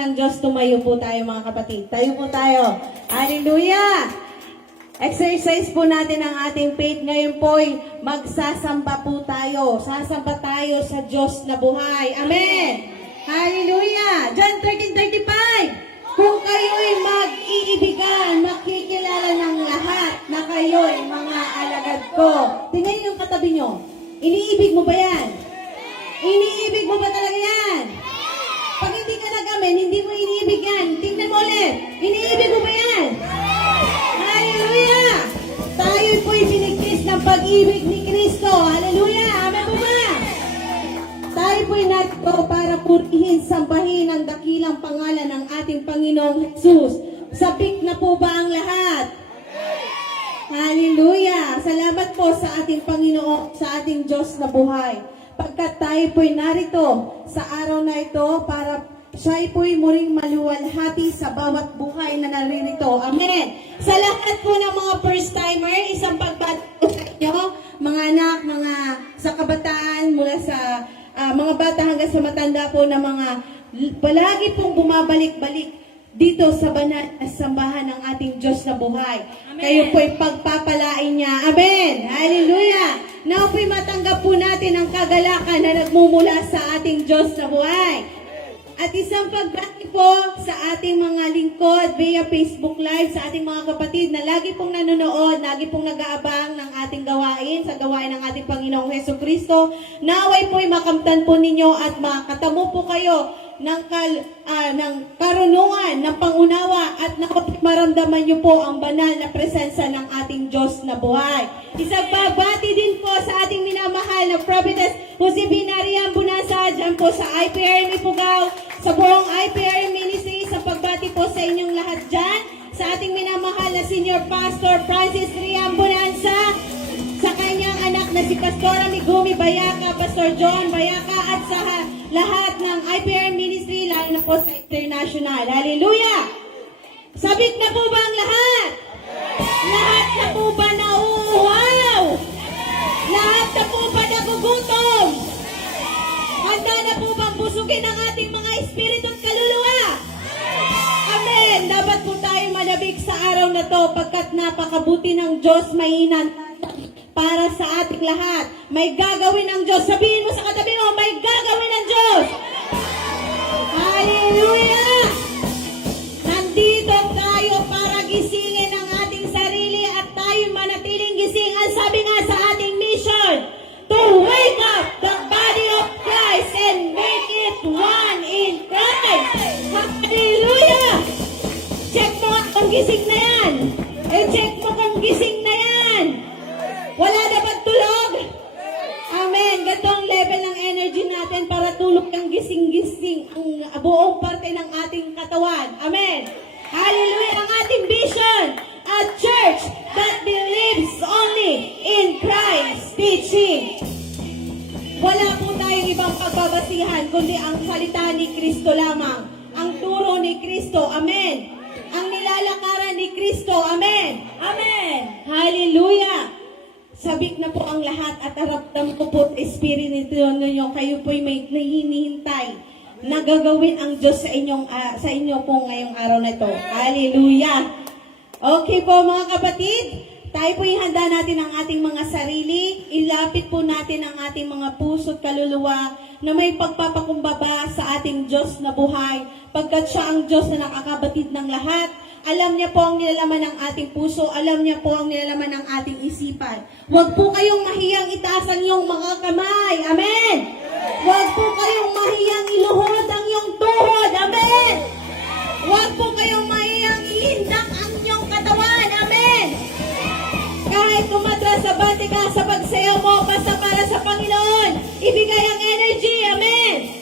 ng Diyos, tumayo po tayo mga kapatid. Tayo po tayo. Hallelujah! Exercise po natin ang ating faith. Ngayon po ay magsasamba po tayo. Sasamba tayo sa Diyos na buhay. Amen! Hallelujah! John 13:35. Kung kayo'y mag-iibigan, makikilala ng lahat na kayo'y mga alagad ko. Tingnan niyo yung katabi niyo. Iniibig mo ba yan? Iniibig mo ba talaga yan? Pag hindi ka nag-amen, hindi mo iniibig yan. Tingnan mo ulit. Iniibig mo ba yan? Hallelujah! Tayo po'y binigkis ng pag-ibig ni Kristo. Hallelujah! Amen po ba? Tayo po'y narito para purihin, sambahin ang dakilang pangalan ng ating Panginoong Jesus. Sabik na po ba ang lahat? Hallelujah! Salamat po sa ating Panginoon, sa ating Diyos na buhay. Pagkat tayo po'y narito sa araw na ito para siya'y po'y muling maluwalhati sa bawat buhay na naririto. Amen! Sa lahat po ng mga first-timer, isang pagbati po sa inyo, mga anak, mga sa kabataan, mula sa mga bata hanggang sa matanda po na mga palagi pong bumabalik-balik dito sa banal na sambahan ng ating Diyos na buhay. Amen. Kayo po'y pagpapalain niya. Amen! Hallelujah! Now po'y matanggap po natin ang kagalakan na nagmumula sa ating Diyos na buhay. At isang pagbati po sa ating mga lingkod via Facebook Live, sa ating mga kapatid na lagi pong nanonood, lagi pong nag-aabang ng ating gawain, sa gawain ng ating Panginoong Hesukristo. Naway po'y makamtan po ninyo at makatamo po kayo ng karunungan, ng pangunawa, at maramdaman niyo po ang banal na presensya ng ating Diyos na buhay. Isang pagbati din po sa ating minamahal na Prophetess Josebina Rian Bunasa, dyan po sa IPRM Ifugao, sa buong IPRM Ministry. Isang pagbati po sa inyong lahat dyan, sa ating minamahal na Senior Pastor Francis Rian Bonanza, sa kanyang anak na si Pastora Migumi Bayaka, Pastor John Bayaka, at sa lahat ng IPRM Ministry, lalo na po sa international. Hallelujah! Sabik na po ba ang lahat? Lahat na po ba nauuhaw? Lahat na po ba nagugutom? Handa na po bang busugin ang ating mga espiritu at kaluluwa? Amen! Dapat po tayo malabig sa araw na to pagkat napakabuti ng Diyos, mainan para sa ating lahat. May gagawin ng Diyos. Sabihin mo sa katabi mo, may gagawin ng Diyos. Hallelujah! Nandito tayo para gisingin ang ating sarili at tayo manatiling gising. Ang sabi nga sa ating mission, to wake up the body of Christ and make it one in Christ. Hallelujah! Check mo kung gising na yan. Check mo kung gising na yan. Wala na bang tulog? Amen. Ganito ang level ng energy natin para tulog ng gising-gising ang buong parte ng ating katawan. Amen. Hallelujah. Ang ating vision, a church that believes only in Christ's teaching. Wala po tayong ibang pagbabasihan kundi ang salita ni Kristo lamang. Ang turo ni Kristo. Amen. Ang nilalakaran ni Kristo. Amen. Amen. Hallelujah. Sabik na po ang lahat at aramdam ko po espiritu ninyo. Kayo po'y may hinihintay na gagawin ang Diyos sa inyo po ngayong araw na ito. Hallelujah! Okay po mga kapatid, tayo po'y handa natin ang ating mga sarili. Ilapit po natin ang ating mga puso at kaluluwa na may pagpapakumbaba sa ating Diyos na buhay. Pagkat siya ang Diyos na nakakabatid ng lahat. Alam niya po ang nilalaman ng ating puso. Alam niya po ang nilalaman ng ating isipan. Huwag po kayong mahiyang itaas ang iyong mga kamay. Amen! Huwag po kayong mahiyang iluhod ang iyong tuhod. Amen! Huwag po kayong mahiyang ihindak ang iyong katawan. Amen! Kahit kumatras sa bante ka sa pagsayaw mo, basta para sa Panginoon, ibigay ang energy. Amen!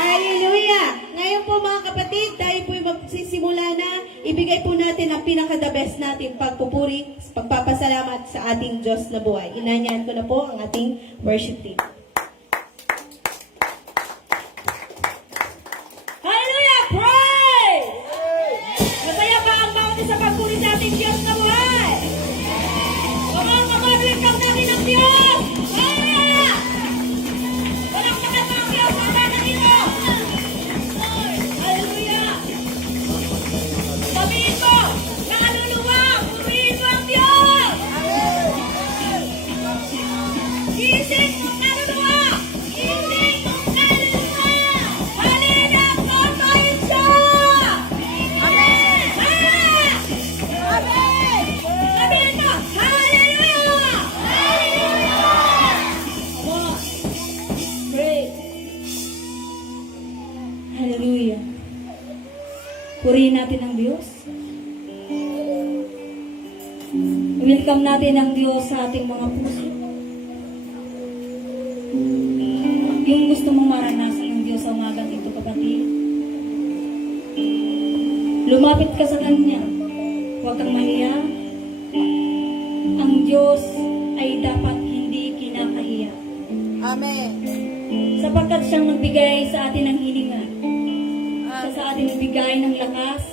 Hallelujah! Ngayon po mga kapatid, tayo po'y magsisimula na. Ibigay po natin ang pinaka-the best natin pagpupuri, pagpapasalamat sa ating Diyos na buhay. Inanyahan ko na po ang ating worship team. Hallelujah! Praise! Masaya ba ang bawat isa pagpuri sa ating Diyos na buhay? Come on, welcome natin ang Diyos! Hallelujah! Walang pakatang Diyos, ang natin dito! Hallelujah! Purihin natin ang Diyos. Welcome natin ang Diyos sa ating mga puso. Yung gusto mong maranasan ng Diyos sa umagang ito, kapatid, lumapit ka sa Kanya. Huwag kang mahiya. Ang Diyos ay dapat hindi kinakahiya. Amen. Sapagkat siyang nagbigay sa atin ng hilingan. Siya sa atin nagbigay ng lakas.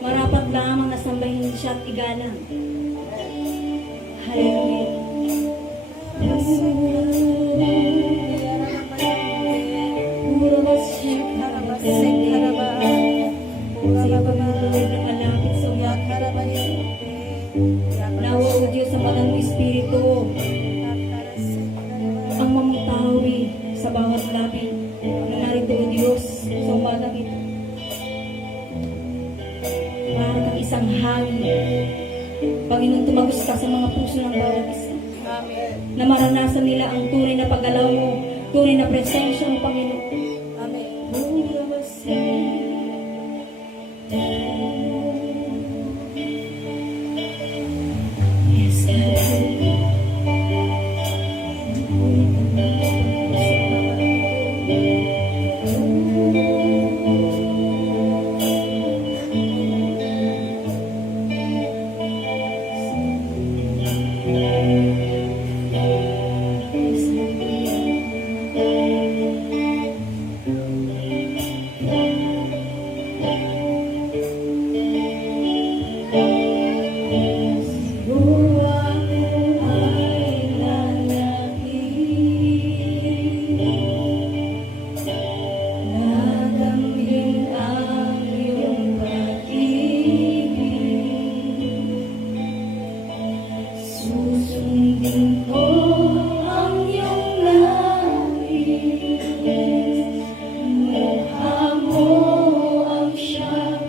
Marapat lamang na sambahin siya at igalang. Hallelujah. Puro ba siya? Sa pagmumuhay na malapit sa umaga. Nawa o Diyos sa banal mo Espiritu ang mamutawi sa bawat labi na narito o Diyos sa umagang ito. Para kang isang hangin. Panginoon, tumagos ka sa mga puso ng bawat isa. Amen. Na maranasan nila ang tunay na paggalaw mo, tunay na presensya mo, Panginoon. Amen. Puro ba siya? Yes, susundin ko ang iyong langit. Mukha mo ang siyang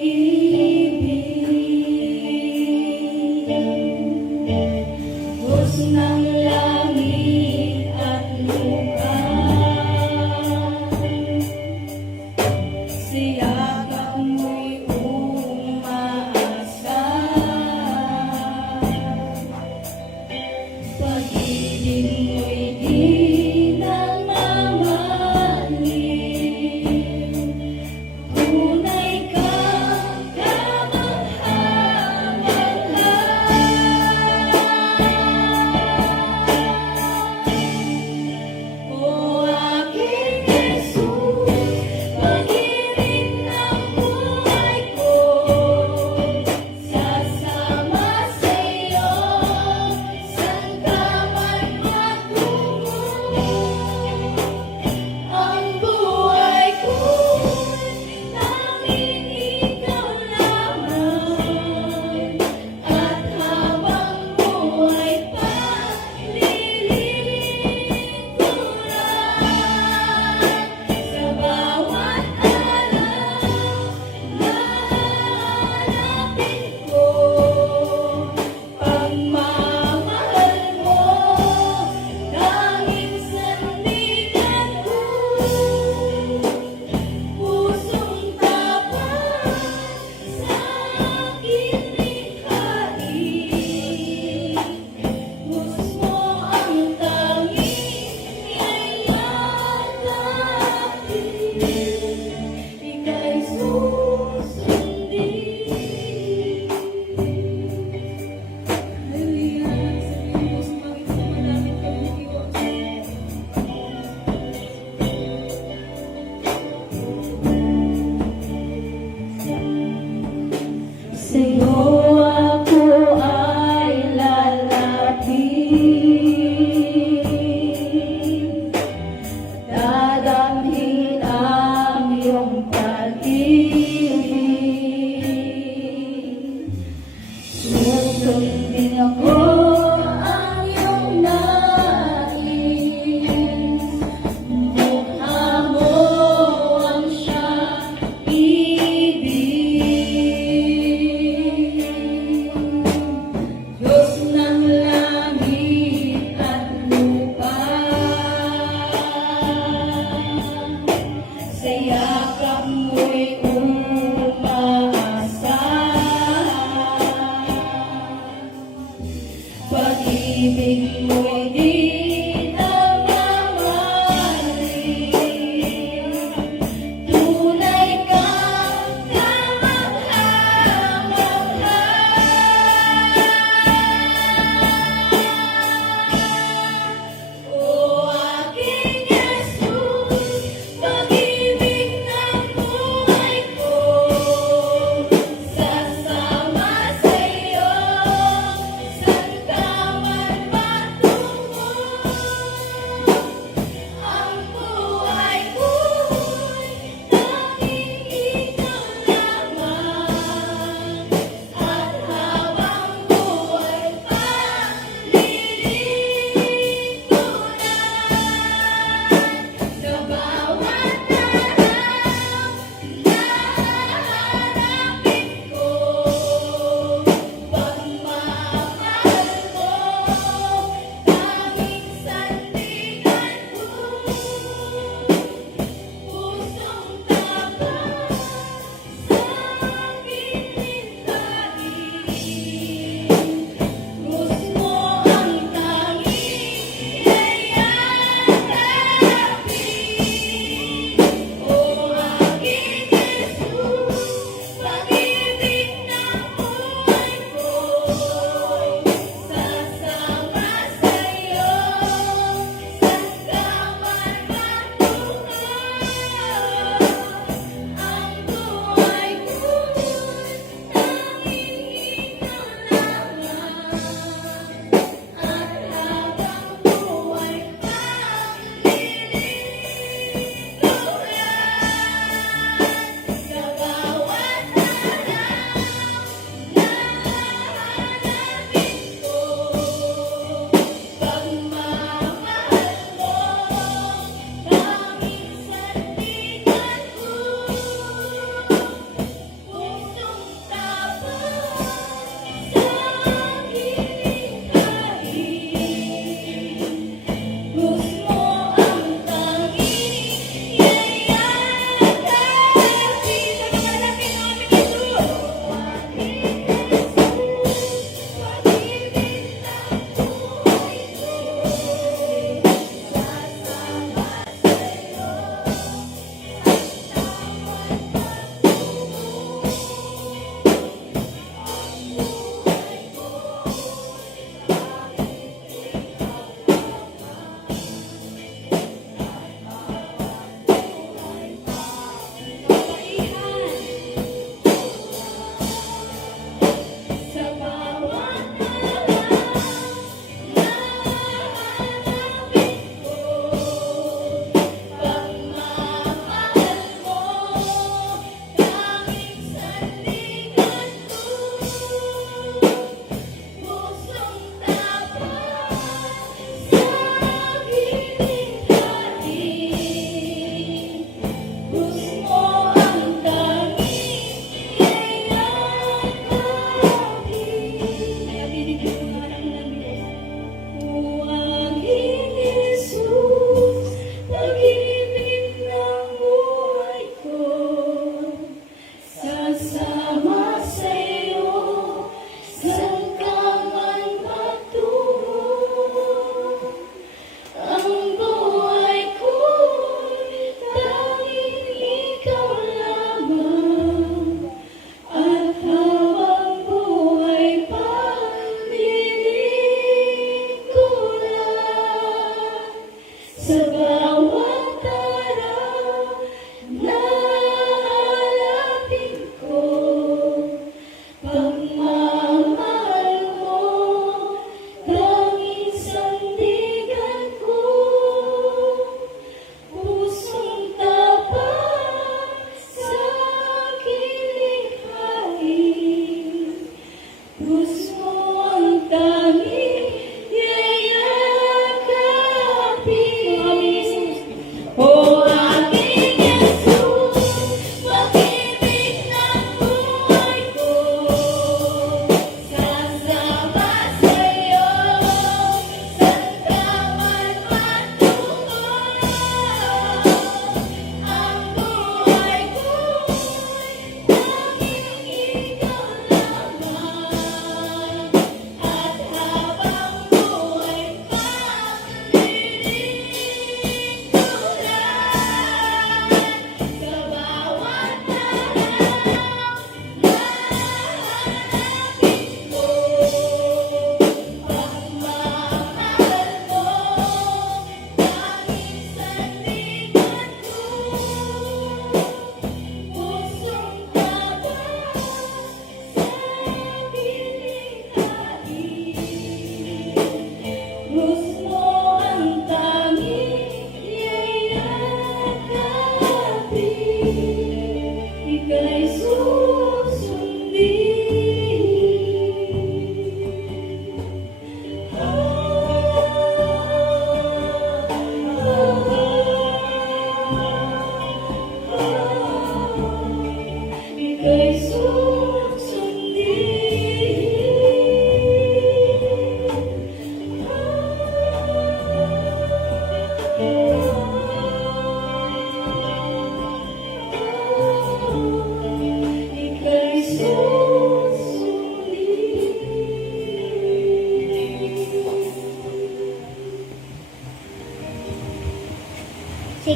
ibig. Diyos ng langit at lupa, siyagap mo'y umaasa. Pag-ibig mo'y di nagmamalim. Tunay kang kamangha-mangha. O aking Jesus, pag-ibig yakap mo'y umaasahan. Pag-ibig mo'y di na mamahalin. Tunay kang kamangha-mangha. O aking Jesus, pag-ibig ng buhay ko,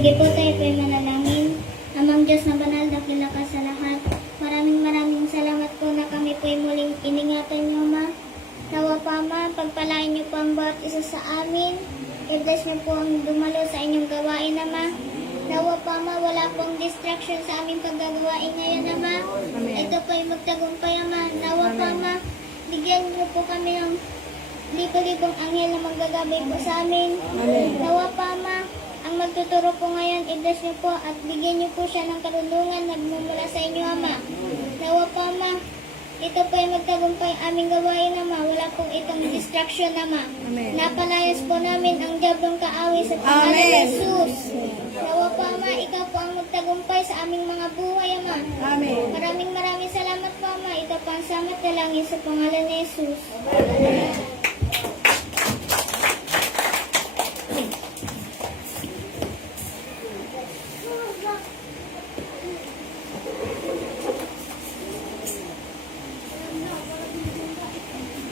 Sige po, tayo po'y manalangin. Amang Diyos na banal, dakila ka sa lahat. Maraming salamat po na kami po'y muling iningatan niyo, Ma. Nawa pa, Ma, pagpalain niyo po ang bawat isa sa amin. I-bless niyo po ang dumalo sa inyong gawain, Ma. Nawa pa, Ma, wala pong distraction sa aming paggagawain ngayon, Ma. Ito po'y magtagumpay, Ma. Nawa pa, Ma, bigyan niyo po kami ng libo-libong anghel na manggagabay po sa amin. Nawa pa, Ma, ang magtuturo po ngayon, i-bless niyo po at bigyan niyo po siya ng karunungan na nagmumula sa inyo, Ama. Nawa pa, Ma, ito po ay magtagumpay aming gawain, Ama. Wala pong itong distraction, Ama. Napalayas po namin ang diablong kaaway sa pangalan ni Jesus. Nawa pa, Ama, ikaw po ang magtagumpay sa aming mga buhay, Ama. Maraming salamat po, Ama. Ito po ang samat na langin sa pangalan ni Jesus.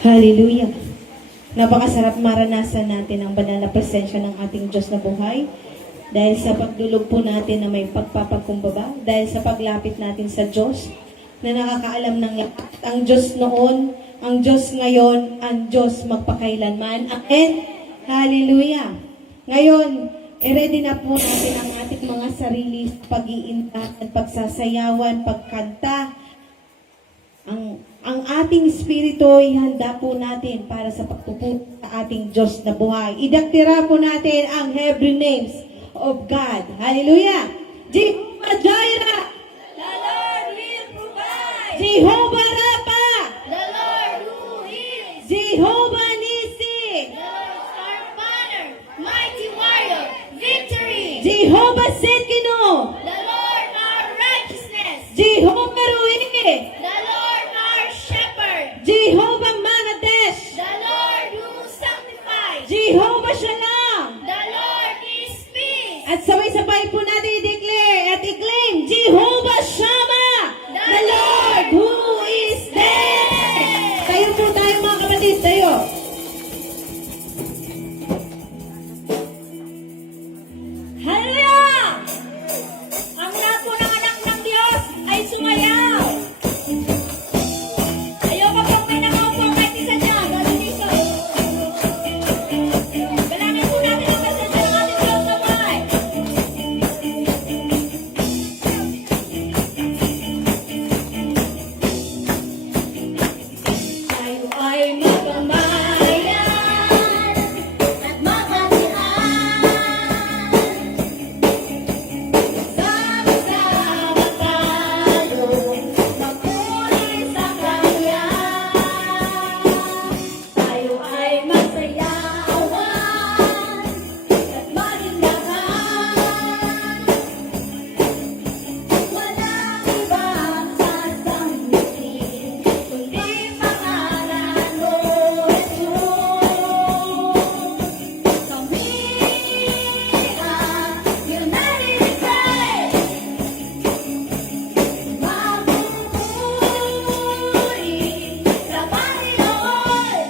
Hallelujah. Napakasarap maranasan natin ang banal na presensya ng ating Diyos na buhay. Dahil sa pagdulog po natin na may pagpapagkumbaba. Dahil sa paglapit natin sa Diyos na nakakaalam ng lahat. Ang Diyos noon, ang Diyos ngayon, ang Diyos magpakailanman. Amen. Hallelujah. Ngayon, i-ready na po natin ang ating mga sarili sa pag-iintahan, pagsasayawan, pagkanta. Ang ating espiritu ay handa po natin para sa pagpupunta sa ating Diyos na buhay. Idaktira po natin ang Hebrew names of God. Hallelujah! Jehovah Jireh! The Lord will provide. Jehovah Rapha! The Lord who heals. Jehovah Nissi! The Lord our banner, mighty warrior, victory. Jehovah Sekino! The Lord our righteousness. Jehovah Rui! The Lord our shepherd. Jehovah Manadesh! The Lord who sanctifies. Jehovah Shalom! The Lord is peace. At sabay-sabay po natin i-declare at i-claim, Jehovah Shammah, the Lord who is there. Tayo po tayo mga kapatid, tayo. Hallelujah! Ang lahat po ng anak ng Diyos ay sumayaw. Ayoko pong may nakaupo kahit isa dyan. Gano'n dito. Balangin po natin ang presensya ng ating Diyos na buhay. Tayo ay magpamayan at magkasihan. Sama-sama tayo, magpuri sa Kanya. Tayo ay magsayawan at malindahan. Walang ibang sasambitin, kundi pangalan mo, Jesus. Kami ang United States. Magpupuri sa Panginoon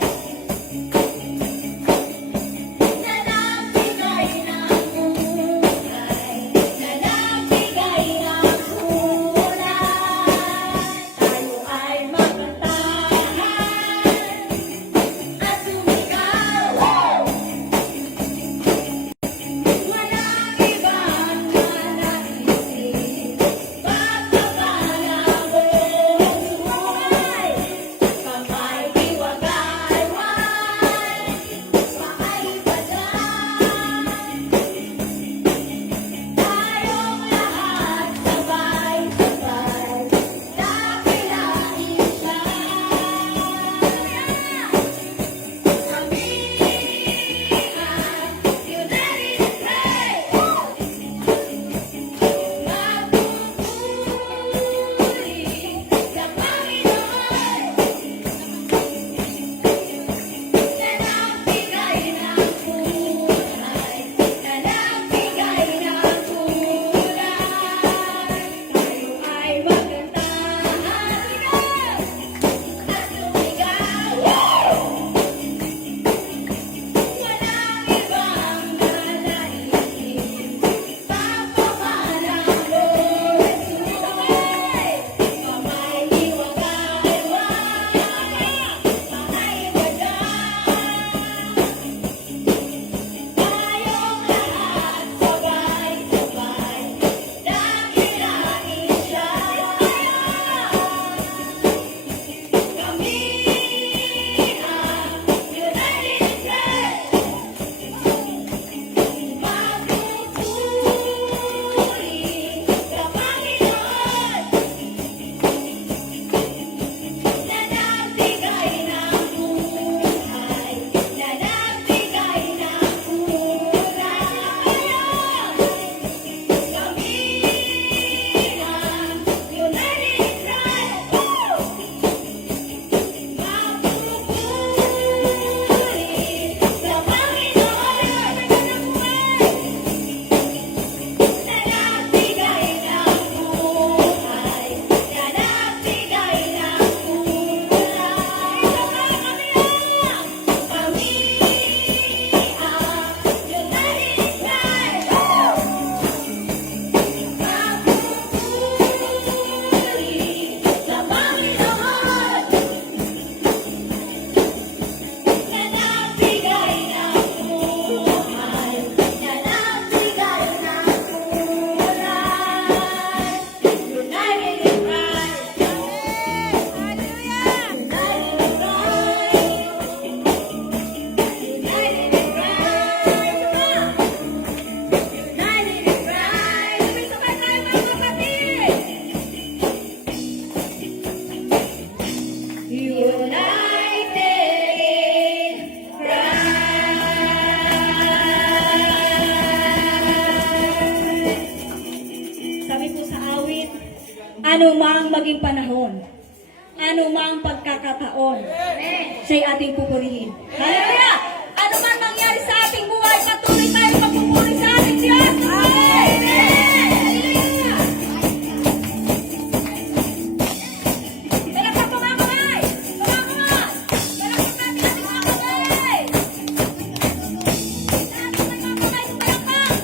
na nagbigay ng buhay, na nagbigay ng kulay. Tayo ay magkantahan at sumigaw. Walang ibang mananaisip, pagkakala mo sumunay. Kamay iwagayway, pakipadyan. Tayong lahat sabay-sabay, dakilain siya. Kami ang United States. Magpupuri sa Panginoon na nagbigay ng buhay, na nagbigay ng kulay. Tayo ay magkantahan at sumigaw. Walang ibang nanaisip, pagkakala Ano mang maging panahon, ano mang pagkakataon, siya'y ating pupurihin. Hallelujah! Ano man mangyari sa ating buhay, patuloy tayo magpupuri sa ating Diyos. Amen! Hallelujah! Palakpak mga kamay! Palakpak! Palakpak natin ating mga kamay! Lahat ng mga kamay, palakpak!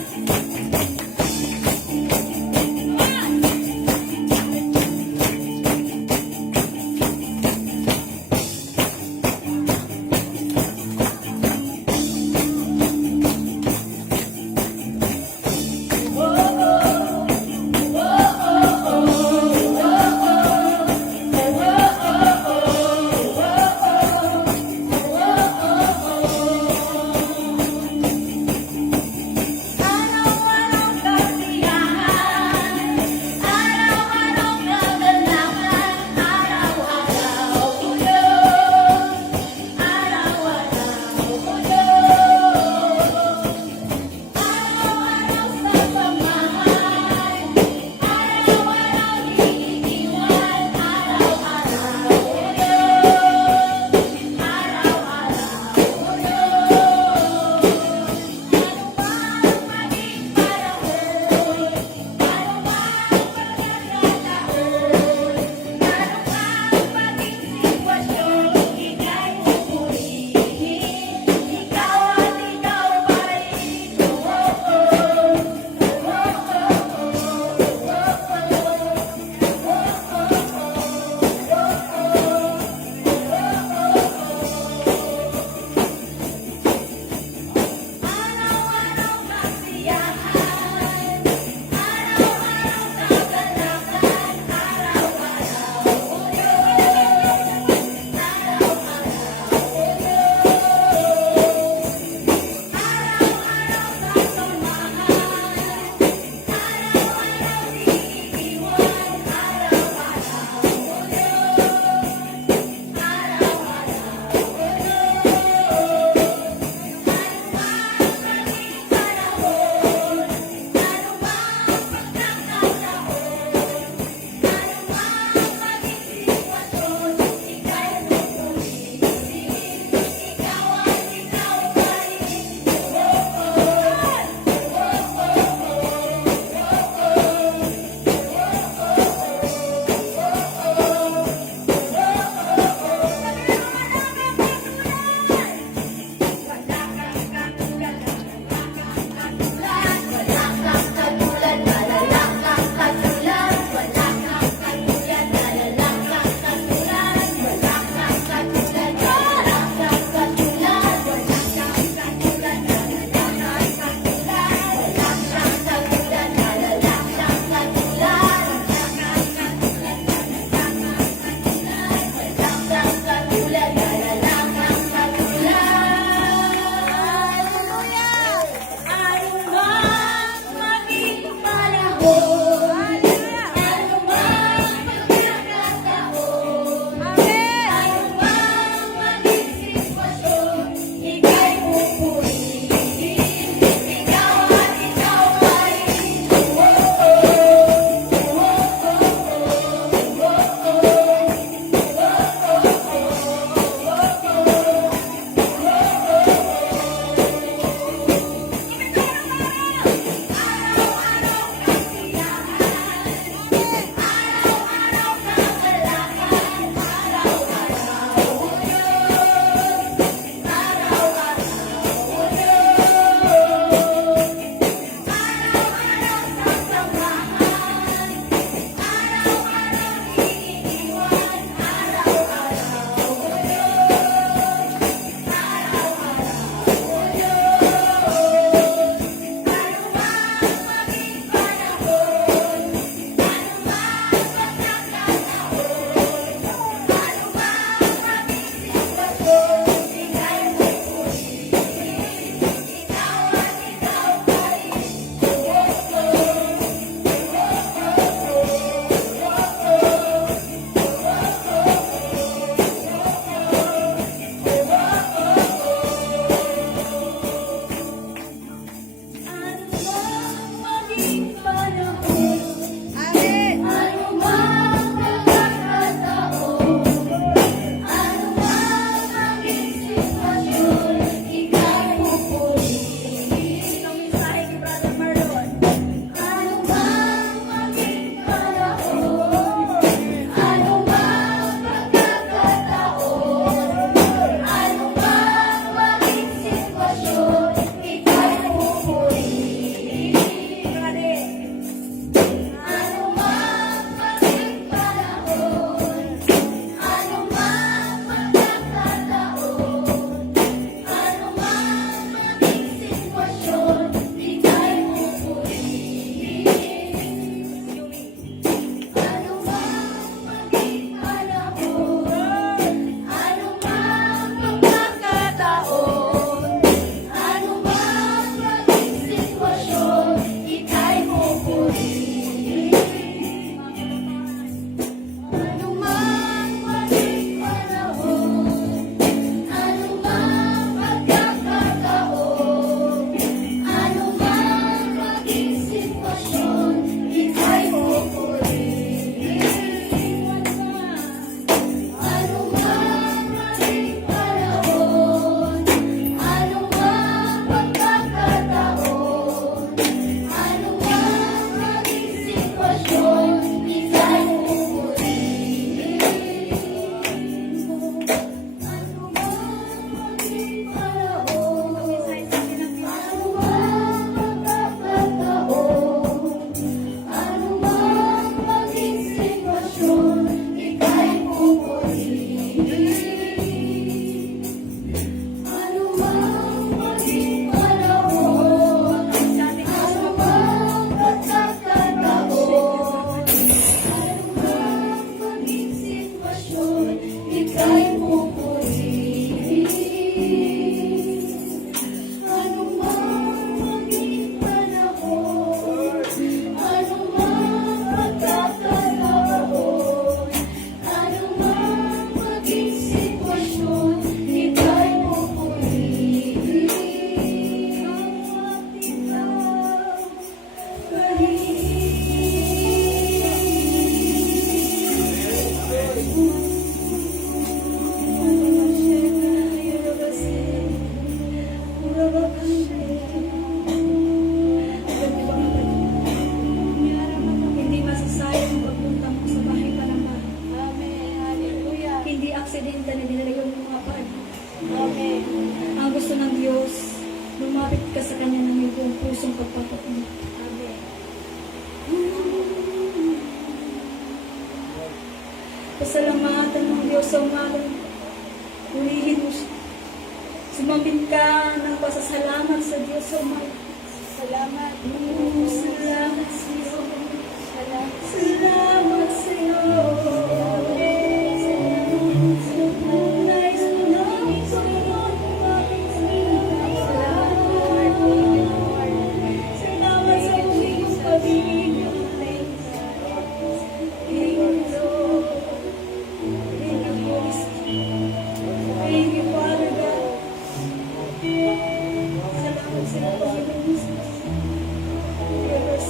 aksidente na dinala yung mga pag. Amen. Ang gusto ng Diyos, lumapit ka sa Kanya ng may buong pusong pagpapatuloy. Amen. Pasalamatan ng Diyos sa umaga. Ulihin mo siya. Sumambit ka ng pasasalamat sa Diyos sa umaga. Salamat. Salamat sa iyo. Salamat. Salamat sa iyo. Nais ko namin sa iyo. Salamat sa iyong pag-ibig. Thank you, Lord. Thank you, Holy Spirit. Thank you, Father God. Salamat sa iyo, Panginoon Jesus. Yes,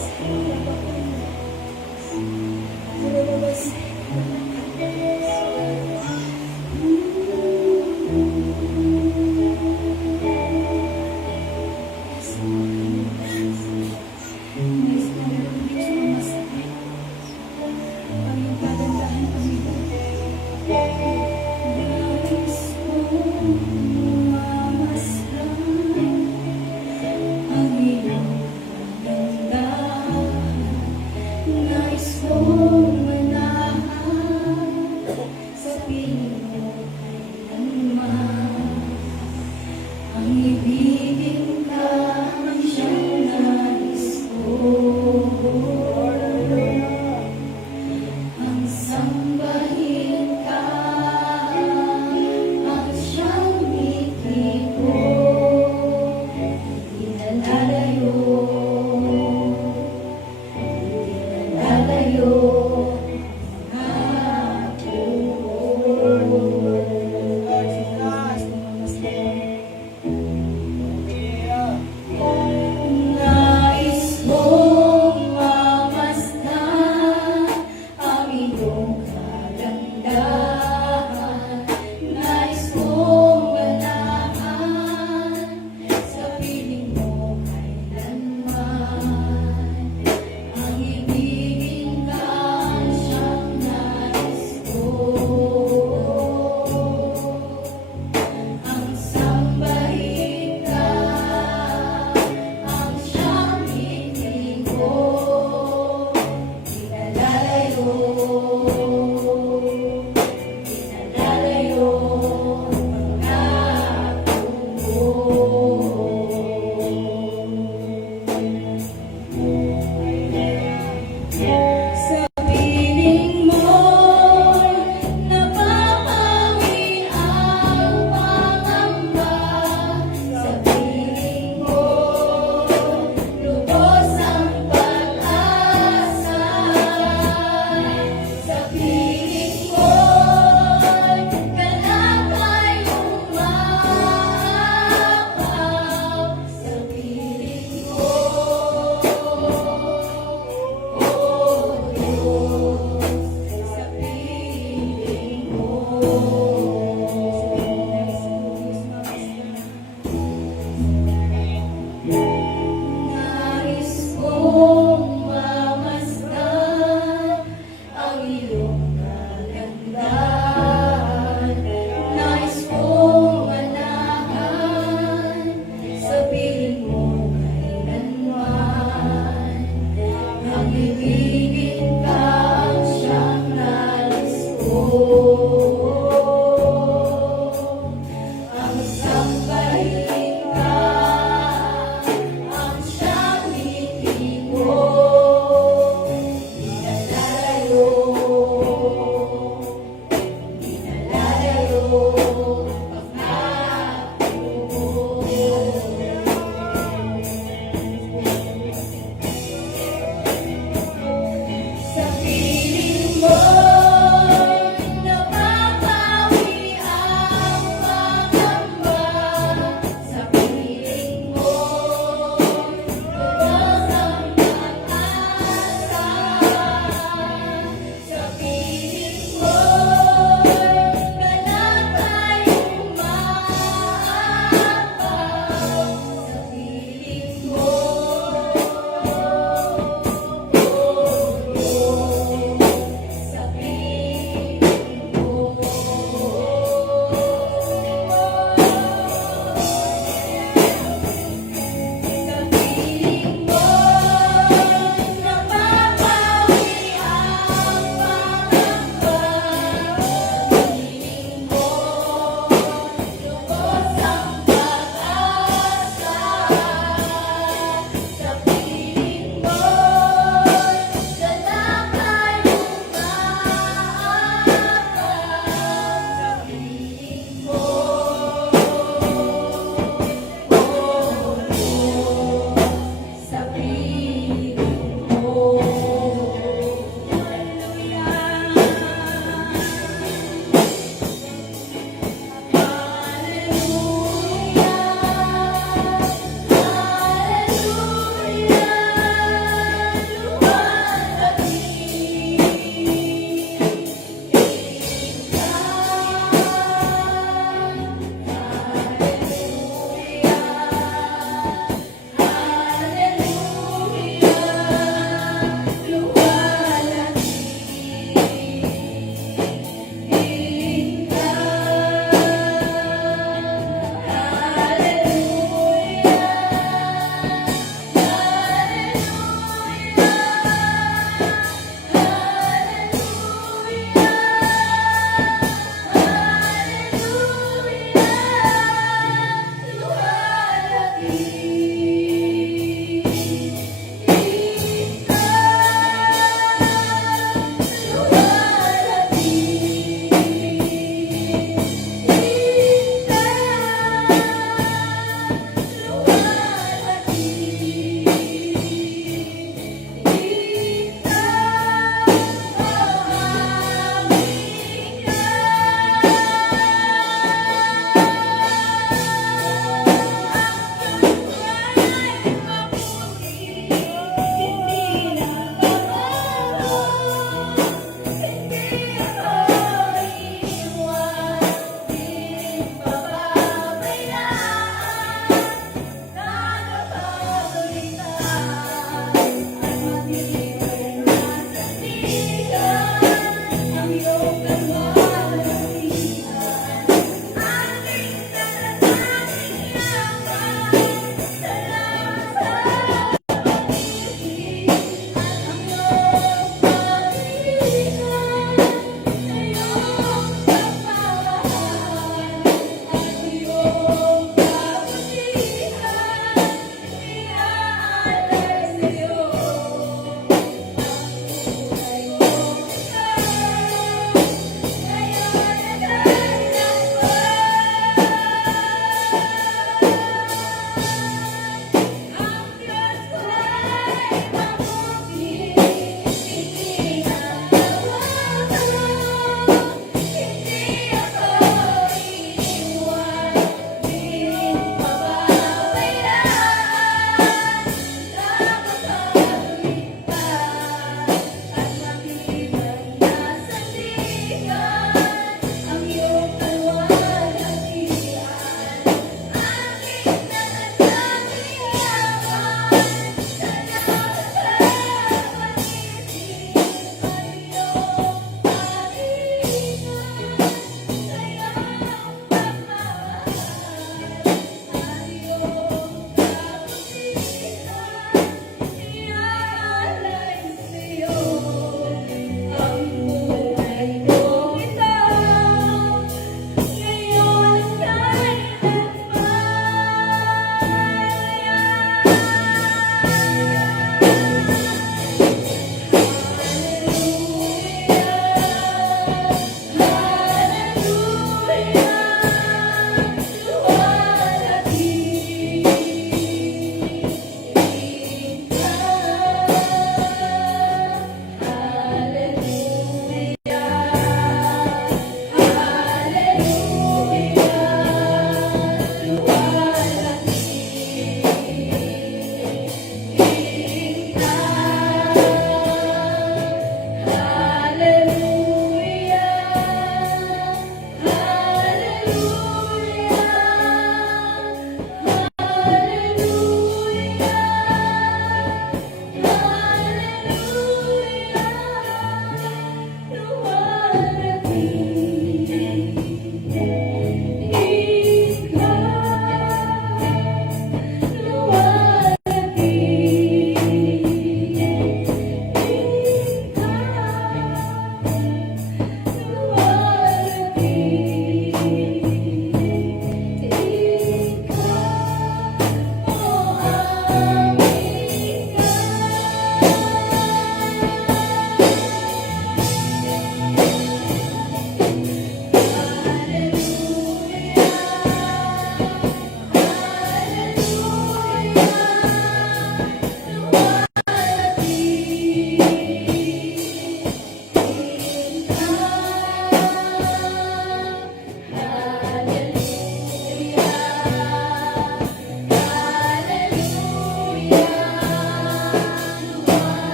Nais kong manahan sa piling mo kailanman. Ang ibigin ka ang siyang nais ko. Ang sambahin ka ang siyang ngiti ko. Hindi na lalayo. Lalayo ako. Nais kong mamasdan ang iyong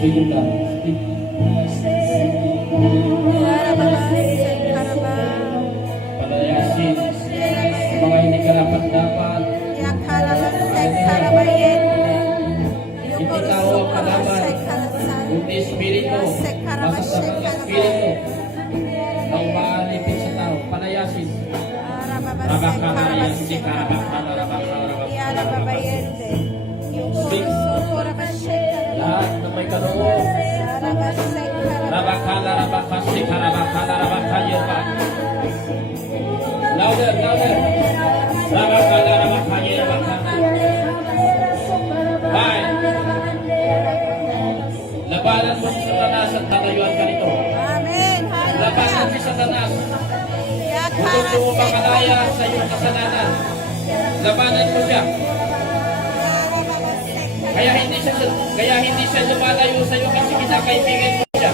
Speaking lang. Palayasin mga hindi karapat-dapat. Ititaw ang kalaban. Kundi espiritu, masasamang espiritu ang maalipin sa tao. Palayasin. Rabakalayan si Karabakala, lahat na may kaloob. Rabakala, rabakasi, karabakala, rabakayera. Louder, louder. Rabakala, rabakayera, rabakayera. Bye. Labanan mo si Satanas at tatayuan ka nito. Labanan si Satanas. Kung gusto mo makalaya sa iyong kasalanan, labanan mo siya. Kaya hindi siya lumalayo sa iyo kasi kinakaibigan mo siya.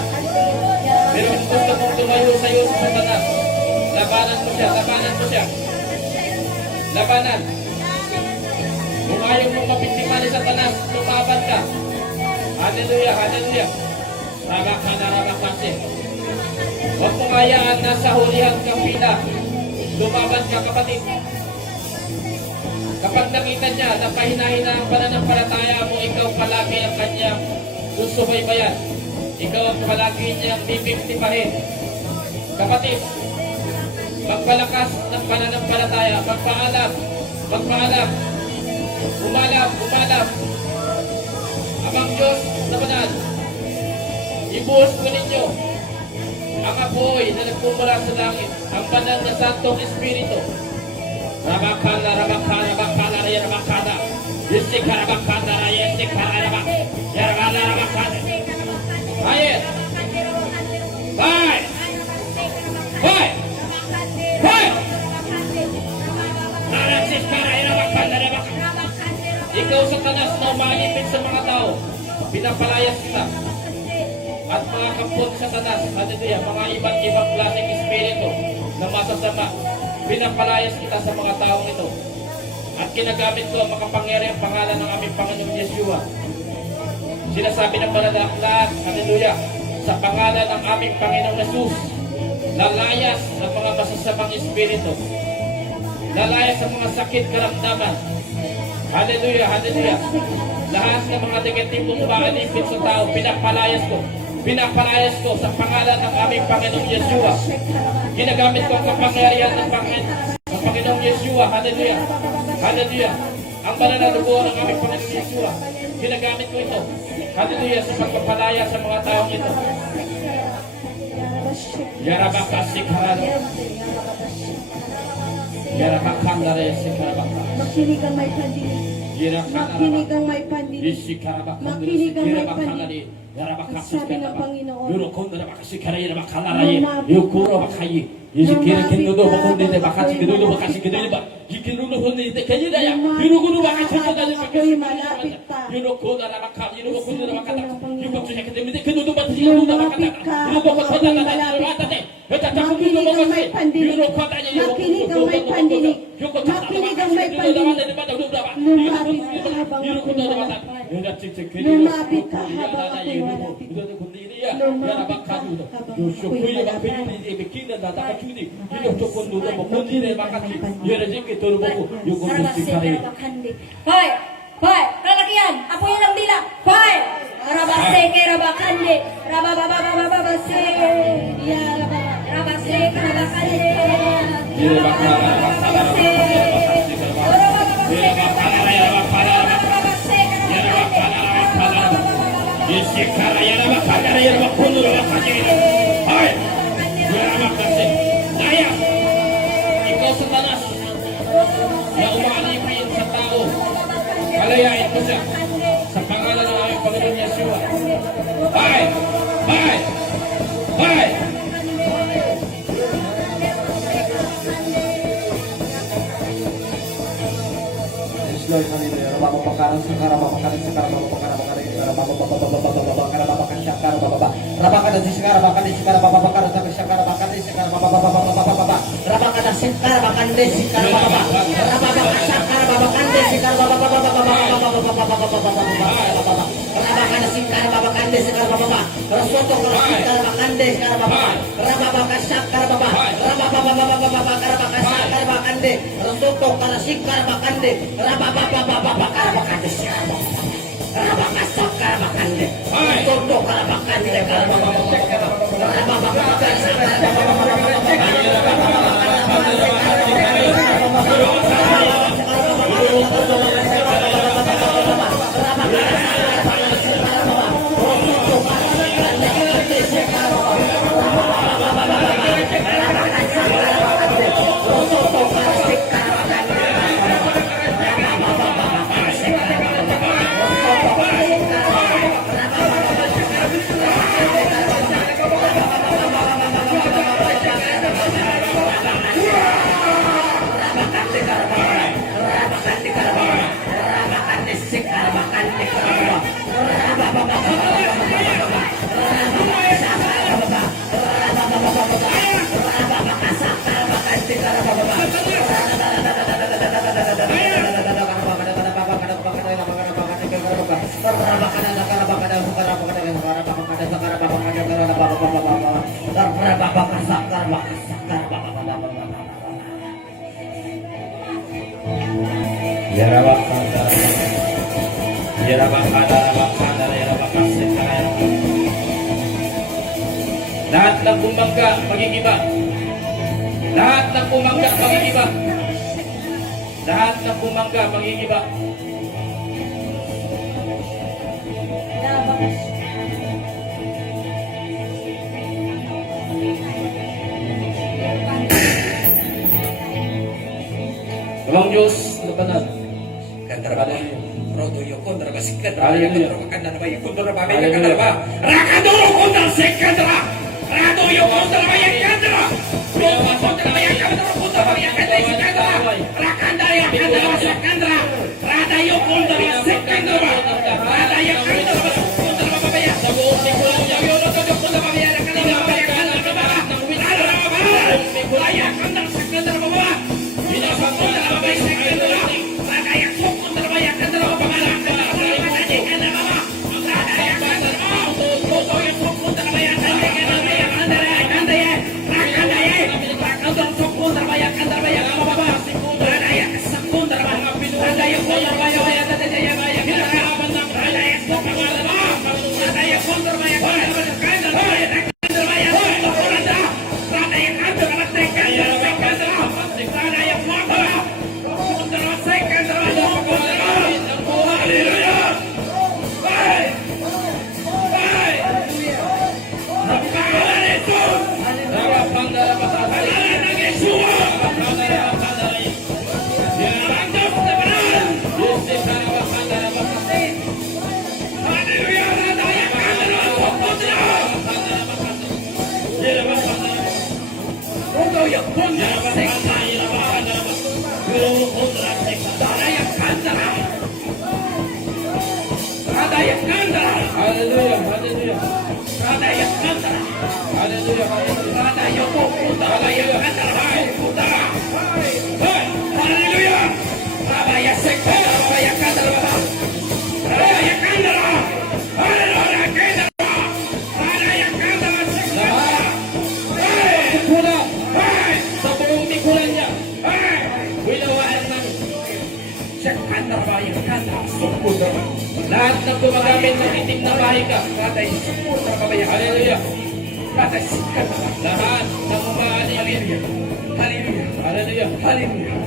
Pero kung gusto mong tumayo sa iyo sa Satanas, labanan mo siya, labanan mo siya. Labanan. Kung ayaw mong mapiktima ni Satanas, lumaban ka. Hallelujah, hallelujah. Rabakana. Huwag mong hayaan na sa hulihan kang pila. Lumaban ka, kapatid. Kapag nakita niya na pahina-hina ang pananampalataya mo, ikaw palagi ang kanyang susubaybayan. Ikaw ang palagi niyang bibiktimahin. Kapatid, magpalakas ng pananampalataya. Magpaalam. Umalap. Amang Diyos na banal, ibuhos ko ninyo ang apoy na nagpumula sa langit, ang banal na Santong Espiritu. Rabakala, Yesikara, Yarabala, Ayet. Bye. Ikaw Satanas na umalipit sa mga tao, pinapalayas kita. At mga kampon Satanas, hallelujah, mga iba't ibang klaseng espiritu na masasama, pinapalayas kita sa mga taong ito. At kinagamit ko ang makapangyarihang pangalan ng aming Panginoong Yeshua. Sinasabi ng banal na aklat, hallelujah, sa pangalan ng aming Panginoong Jesus, lalayas sa mga masasamang espiritu, lalayas sa mga sakit karamdaman. Hallelujah, hallelujah. Lahat ng mga negatibong maalipit sa tao, pinapalayas ko sa pangalan ng aming Panginoong Yeshua. Ginagamit ko ang kapangyarihan ng Panginoong Yeshua. Hallelujah. Hallelujah. Ang banal na dugo ng aming Panginoong Yeshua. Ginagamit ko ito. Hallelujah. Sa pagpapalaya sa mga taong ito. Yarabakasi Karada. Yarabakandare Sikarabaka. Makinig ang may pandinig. Makinig ang may pandinig. Makinig ang may pandinig. Ang sabi ng Panginoon. Makinig ang may pandinig. Makinig ang may pandinig. Makinig ang may pandinig. Lumapit ka habang ako'y malapit. Lumapit ka habang ako'y malapit. Lumapit ka habang ako'y malapit. Hoy! Hoy! Kalakihan! Apoy ng dila! Hoy! Rabase ke rabakande! Rababababababase! Rabase ke rabakande! Rabababababase! Ikaw Satanas, na umalipin sa tao, palayain ko siya sa pangalan ng aming Panginoon Yeshua. Bye! Bye! Bye! Lord, hallelujah. Rabababakaran, sakara, babakaran, sakara, babakaran, babakaran, sakara, bababa. Rabakaran, sakara, bakaran, sakara, babakaran, sakara, bakaran, sakara, bababa. Rabakaran, sakara, bakaran, sakara, bababa. Rabakaran, sakara, bakaran, sakara, bababa. Rabakaran, sakara, bakaran, sakara, bababa. Rasoto, sakara, bakaran, sakara, bababa. Rabakaran, sakara, bababa. Rabakaran, sakara, bakaran, Rasoto, sakara, bakande, rababababababakande, rabakasakar bakande, Rasoto, bakande, Lahat ng bumangga, magigiba. Lahat ng bumangga, magigiba. Lahat ng bumangga, magigiba. Abang Diyos na banal. Hallelujah, hallelujah. Hallelujah, hallelujah. Kulang. Sa buong tikulan niya. Winawaan namin. Lahat ng gumagamit ng itim na bahika. Hallelujah. Lahat ng umaalili. Hallelujah. Hallelujah.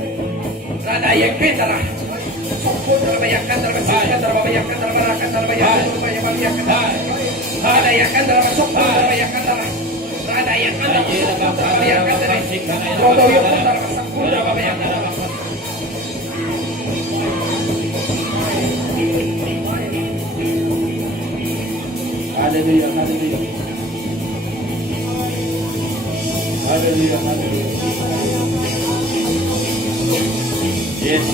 Hallelujah, hallelujah. Hallelujah, hallelujah. Yes,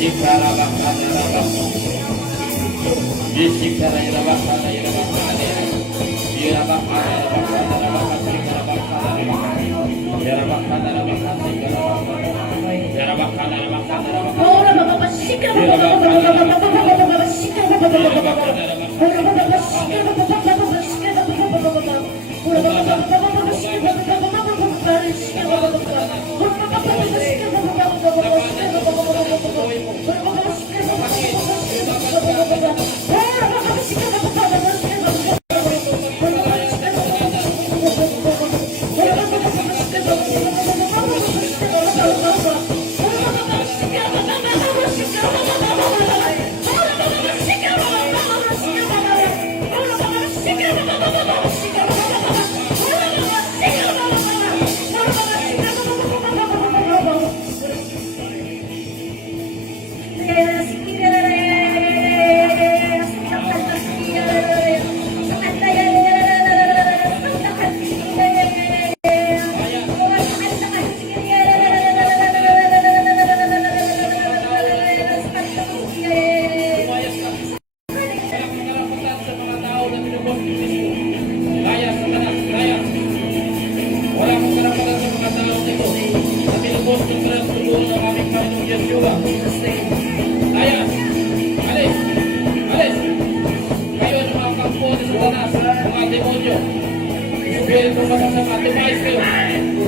Espiritu masasama, tumayos kayo.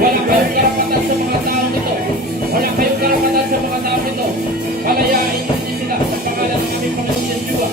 Wala kayong karapatan sa mga taong ito. Wala kayong karapatan sa mga taong ito. Palayain niyo sila sa pangalan ng aming Panginoon Yeshua.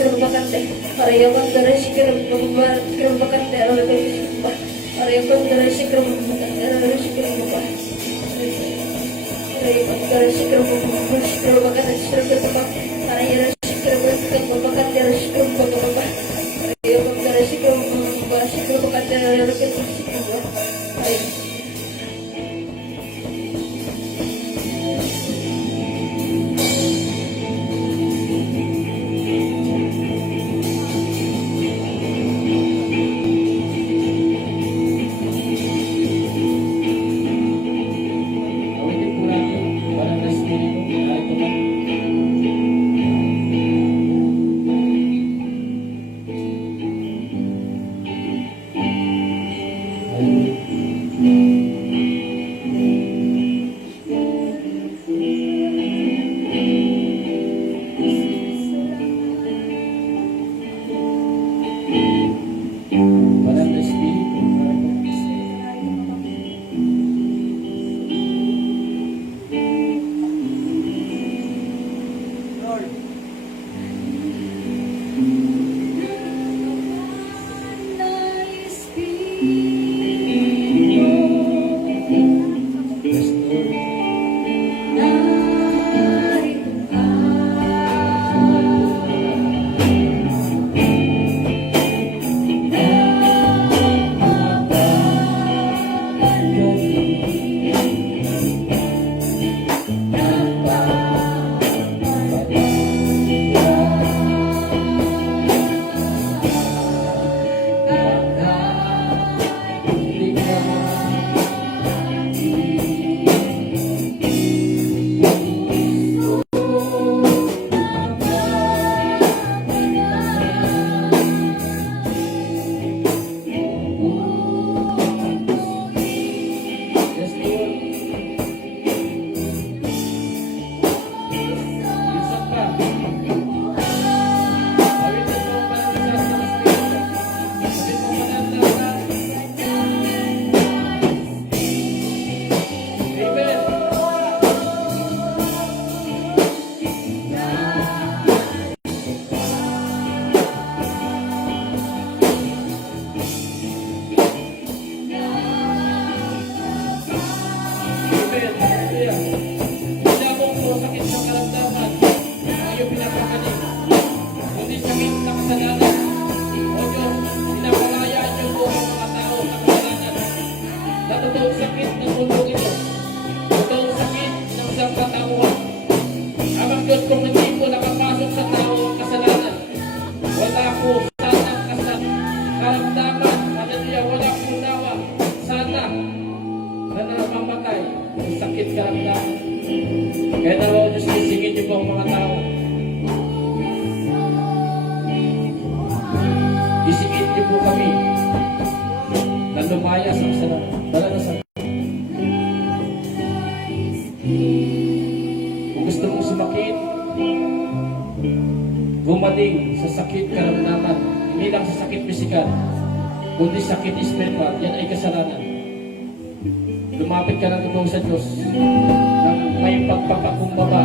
Awitin po natin, parang na Espiritu, kahit naman pinapagaling, kundi sakit na kasalanan. O Diyos, pinapalaya niyo po ang mga tao sa kasalanan. Na totoong sakit ng mundo ito, totoong sakit ng sangkatauhan. Amang Diyos, kung hindi po nakapasok sa tao ang kasalanan, wala po sana karamdaman, hallelujah, wala po nawa, sana na namamatay sa sakit karamdaman. Kaya nawa Diyos, isingin niyo po ang mga tao. Isingin niyo po kami na lumaya sa kasalanan. Dala na sa kung gusto mong sumakit, gumaling sa sakit karamdaman, hindi lang sa sakit pisikal, kundi sakit spiritual, yan ay kasalanan. Lumapit ka ng totoo sa Diyos, nang may pagpapakumbaba,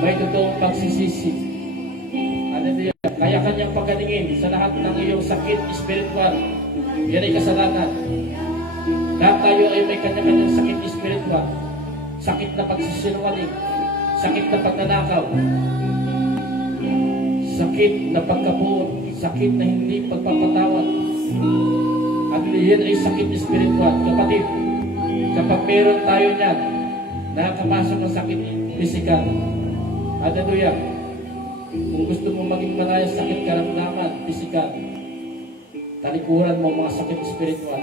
may totoong pagsisisi. Hallelujah. Kaya kanyang pagalingin sa lahat ng iyong sakit spiritual, yan ay kasalanan. Lahat tayo ay may kanya-kanyang sakit spiritual, sakit na pagsisinungaling, sakit na pagnanakaw, sakit na pagkabuot, sakit na hindi pagpapatawad. At yan ay sakit spiritual. Kapatid, kapag meron tayo niyan, nakakapasok ng sakit pisikal. Hallelujah. Kung gusto mo maging malaya sa sakit karamdaman, pisikal, talikuran mo mga sakit spiritual.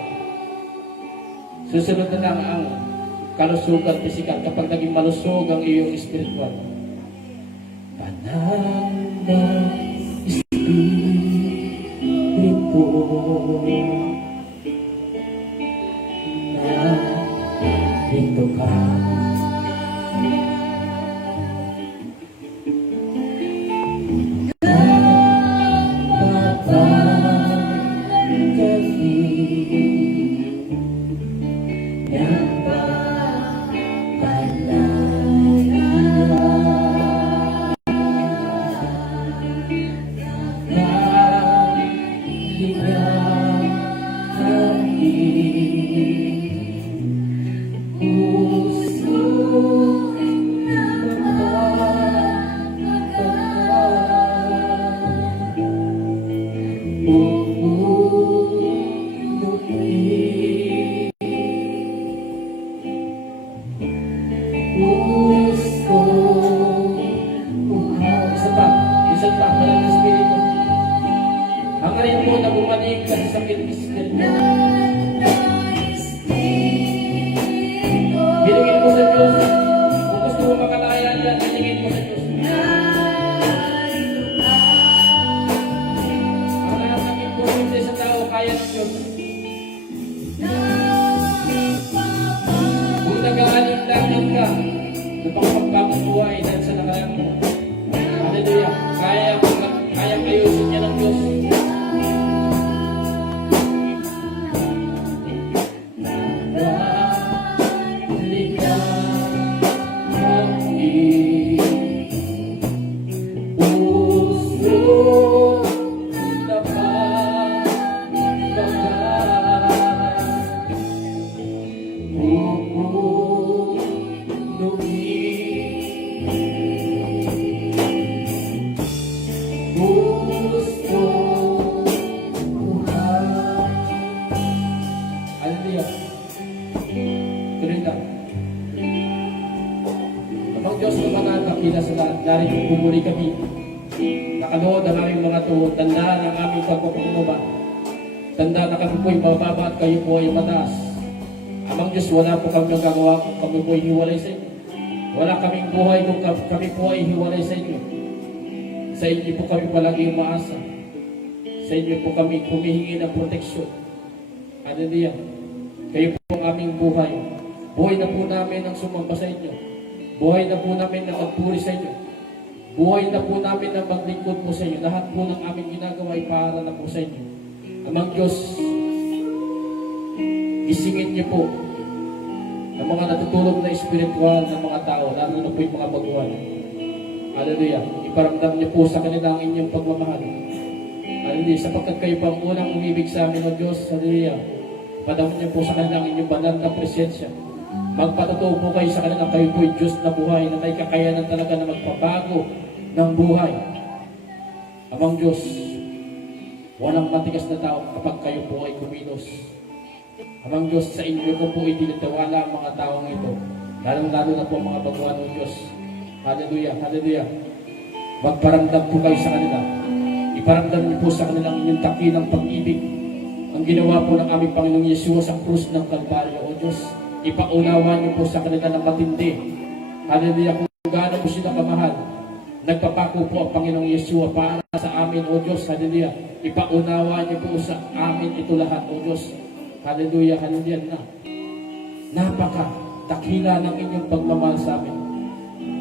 Susunod na lang ang kalusugan pisikal kapag naging malusog ang iyong spiritual. Pananda Espiritu narito ka. Isa pa, walang espiritu. Ang rin po na bumalik ka sa sakit espiritu. Hilingin mo sa Diyos. Kung gusto mo makalaya yan, hilingin mo sa Diyos. Ang lahat ng imposible sa tao, kaya ng Diyos. Kung nag-aalinlangan ka, napakapagkamang buhay dahil sa nakaraan mo. Hallelujah. Kaya ayusin niya ng Diyos. Amang Diyos ng mga nakila sa lahat, narito pumuli kami. Nakanood ang aming mga tuhod, tandaan ang aming pagpapagmaba. Tandaan na kami po'y mababa at kayo po ay mataas. Amang Diyos, wala po kami ang gagawa kung kami po ay hiwalay sa inyo. Wala kaming buhay kung kami po ay hiwalay sa inyo. Sa inyo po kami palagi umaasa. Sa inyo po kami humihingi ng proteksyon. Hallelujah. Kayo po ang aming buhay. Buhay na po namin ang sumamba sa inyo. Buhay na po namin na magpuri sa inyo. Buhay na po namin na maglingkod po sa inyo. Lahat po ng aming ginagawa ay para na po sa inyo. Amang Diyos, isingin niyo po ang mga natutulog na espiritual ng mga tao, lalo na po yung mga baguhan. Hallelujah. Iparamdam niyo po sa kanila ang inyong pagmamahal. Hallelujah. Sapagkat kayo pa ang unang umibig sa amin, O Diyos. Hallelujah. Padamon niyo po sa kanila ang inyong banal na presensya. Magpatotoo po kayo sa kanila, kayo po'y Diyos na buhay, na may kakayanan talaga na magpabago ng buhay. Amang Diyos, walang matigas na tao kapag kayo po ay kumilos. Amang Diyos, sa inyo ko po itinitiwala ang mga taong ito, lalong-lalo na po ang mga baguhan ng Diyos. Hallelujah, hallelujah. Magparamdam po kayo sa kanila. Iparamdam niyo po sa kanila ang inyong takinang pag-ibig. Ang ginawa po ng aming Panginoong Yeshua sa krus ng Kalbaryo, O Diyos. Ipaunawa niyo po sa kanila ng matindi. Hallelujah, kung gaano po sila kamahal. Nagpapako po ang Panginoong Yeshua para sa amin, O Diyos. Hallelujah. Ipaunawa niyo po sa amin ito lahat, O Diyos. Hallelujah, hallelujah na. Napaka dakila ng inyong pagmamahal sa amin.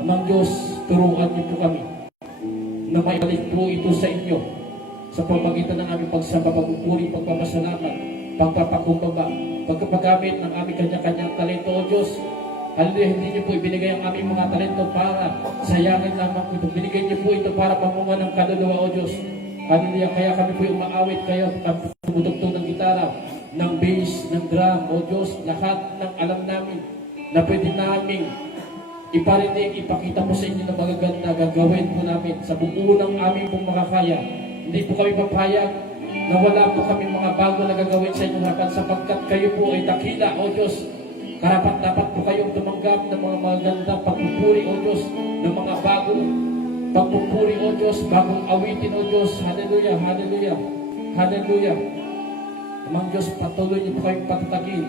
Amang Diyos, turuan niyo po kami na maibalik po ito sa inyo sa pamagitan ng aming pagsamba, pagpupuri, pagpapasalamat, pagpapakumbaba, pagpapagamit ng aming kanya-kanyang talento, O Diyos. Hallelujah, hindi niyo po ibinigay ang aming mga talento para sayangin lamang po ito. Binigay niyo po ito para pamunga ng kaluluwa, O Diyos. Hallelujah, kaya kami po umaawit, kaya tumutugtog ng gitara, ng bass, ng drum, O Diyos, lahat ng alam namin na pwede namin iparinig, ipakita mo sa inyo na magaganda, gagawin po namin sa buo ng aming pong makakaya. Hindi po kami papayag na wala po kami mga bago na gagawin sa inyong harapan sapagkat kayo po ay dakila, O Diyos. Karapat dapat po kayong tumanggap ng mga maganda pagpupuri, O Diyos, ng mga bagong pagpupuri, O Diyos, bagong awitin, O Diyos. Hallelujah, hallelujah, hallelujah. Amang Diyos, patuloy niyo po kayong patatagin.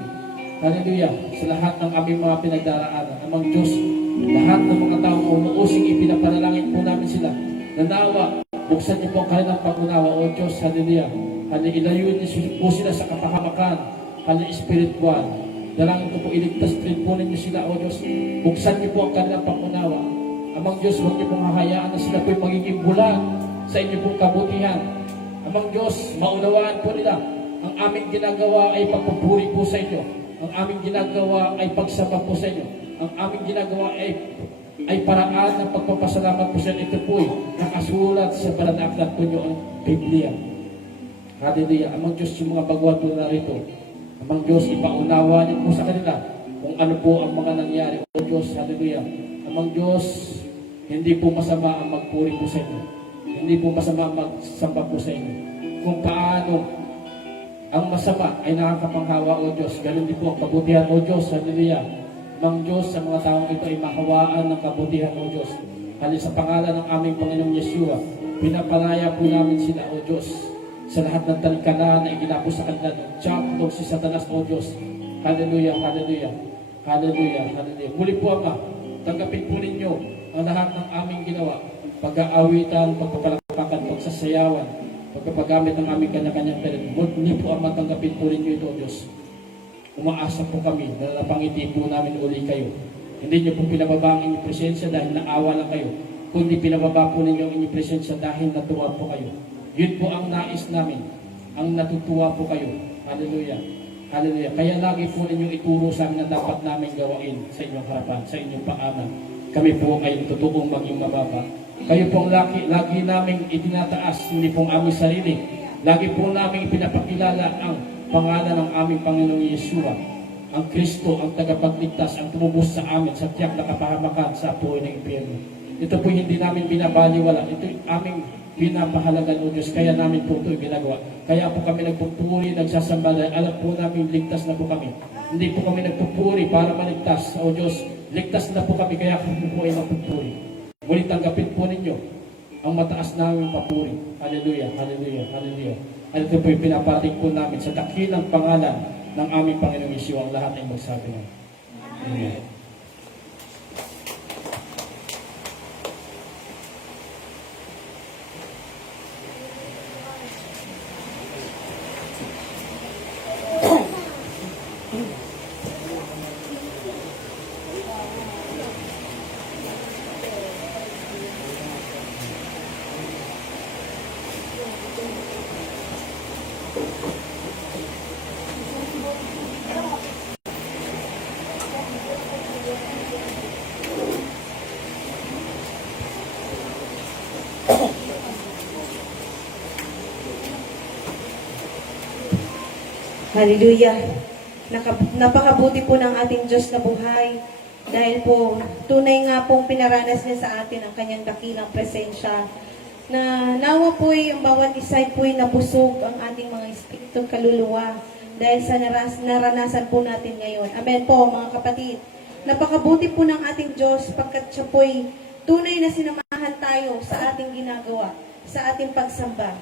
Hallelujah, sa lahat ng aming mga pinagdaraanan. Amang Diyos, lahat ng mga taong umuusing ipinapanalangin po namin sila. Nanawa, buksan niyo po ang kanilang pag-unawa, O Diyos. Hallelujah. Hallelujah, ilayo niyo po sila sa kapahamakan. Hallelujah, spiritual. Dalangin ko po, iligtas rin po ninyo sila, O Diyos. Buksan niyo po ang kanilang pag-unawa. Amang Diyos, huwag niyo pong hahayaan na sila po'y magiging bulan sa inyong pong kabutihan. Amang Diyos, maunawaan po nila. Ang aming ginagawa ay pagpupuri po sa inyo. Ang aming ginagawa ay pagsamba po sa inyo. Ang aming ginagawa ay paraan ng pagpapasalamat po sa inyo. Ito po'y nakasulat sa banal na aklat po nyo, ang Biblia. Hallelujah. Amang Diyos, yung mga baguhan po na rito. Amang Diyos, ipaunawa niyo po sa kanila kung ano po ang mga nangyari. O Diyos, hallelujah. Amang Diyos, hindi po masama ang magpuri po sa inyo. Hindi po masama ang magsamba po sa inyo. Kung paano ang masama ay nakakapanghawa, O Diyos. Ganun din po ang kabutihan, O Diyos. Hallelujah. Amang Diyos, sa mga taong ito ay mahawaan ng kabutihan, O Diyos. Hallelujah. Sa pangalan ng aming Panginoong Yeshua, pinapalaya po namin sila, O Diyos. Sa lahat ng talikala na iginapos sa kanila, champion si Satanas, O Diyos. Hallelujah, hallelujah. Hallelujah, hallelujah. Muli po, Ama, tanggapin po ninyo ang lahat ng aming ginawa. Pag-aawitan, pagpapalakpakan, pagsasayawan, pagpapagamit ng aming kanya-kanyang talent. Muli po, Ama, tanggapin po ninyo ito, O Diyos. Umaasa po kami na napangiti po namin uli kayo. Hindi niyo po pinababa ang inyong presensya dahil naawa lang kayo. Kundi pinababa po ninyo ang inyong presensya dahil natuwa po kayo. Yun po ang nais namin. Ang natutuwa po kayo. Hallelujah. Hallelujah. Kaya lagi po ninyong ituro sa amin na dapat namin gawain sa inyong harapan, sa inyong paanan. Kami po ay totoong maging mababa. Kayo po ang lagi namin itinataas, hindi pong aming sarili. Lagi po namin ipinapakilala ang pangalan ng aming Panginoong Yeshua. Ang Kristo, ang tagapagligtas, ang tumubos sa amin sa tiyak na kapahamakan sa apoy ng impyerno. Ito po hindi namin binabaliwala. Ito aming pinapahalagan, O Diyos. Kaya namin po ito ginagawa. Kaya po kami nagpupuri, nagsasamba dahil alam po namin ligtas na po kami. Hindi po kami nagpupuri para maligtas. O Diyos, ligtas na po kami kaya kami po ay magpupuri. Muli tanggapin po ninyo ang mataas namin papuri. Hallelujah, hallelujah, hallelujah. At ito po yung pinapating po namin sa dakilang pangalan ng aming Panginoong Yeshua. Ang lahat ay magsabi ng Amen. Hallelujah. Napakabuti po ng ating Diyos na buhay. Dahil po, tunay nga pong pinaranas niya sa atin ang kanyang dakilang presensya na nawa po'y ang bawat isa po'y nabusog ang ating mga espiritu kaluluwa dahil sa naranasan po natin ngayon. Amen po mga kapatid. Napakabuti po ng ating Diyos pagkat siya po'y tunay na sinamahan tayo sa ating ginagawa, sa ating pagsamba.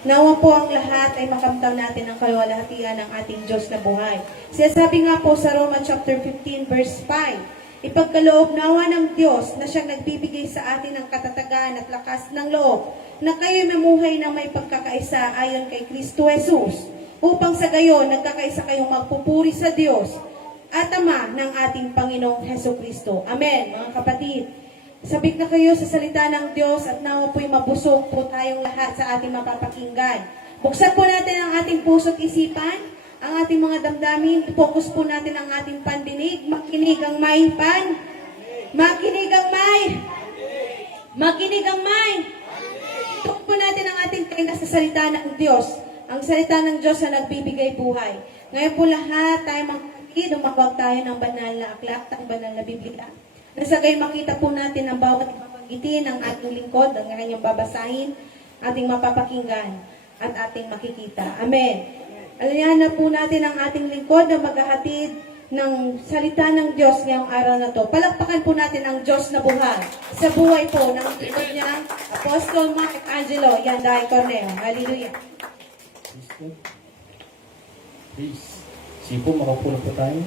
Nawa po ang lahat ay makamtan natin ang kaluwalhatian ng ating Diyos na buhay. Sinasabi nga po sa Romans chapter 15 verse 5, ipagkaloob nawa ng Diyos na siyang nagbibigay sa atin ng katatagan at lakas ng loob na kayo mamuhay na may pagkakaisa ayon kay Kristo Jesus upang sa gayon nagkakaisa kayong magpupuri sa Diyos at Ama ng ating Panginoong Heso Kristo. Amen, mga kapatid. Sabik na kayo sa salita ng Diyos at nawa po'y mabusog po tayong lahat sa ating mapapakinggan. Buksan po natin ang ating puso't isipan, ang ating mga damdamin, focus po natin ang ating pandinig, makinig ang may makinig ang may. Focus po natin ang ating tenga sa salita ng Diyos, ang salita ng Diyos na nagbibigay buhay. Ngayon po lahat tayo mga kapatid, umabag tayo ng banal na aklat, ang banal na Biblia. Nasa gayon makita po natin ang bawat ipapanggitin ng ating lingkod, ang kanyang babasahin, ating mapapakinggan, at ating makikita. Amen. Alayanan po natin ang ating lingkod na maghahatid ng salita ng Diyos ngayong araw na to. Palakpakan po natin ang Diyos na buhay sa buhay po ng lingkod niya, Apostol Mark Angelo Yanday Corneo. Hallelujah. Please. Sipo, makapuno po tayo.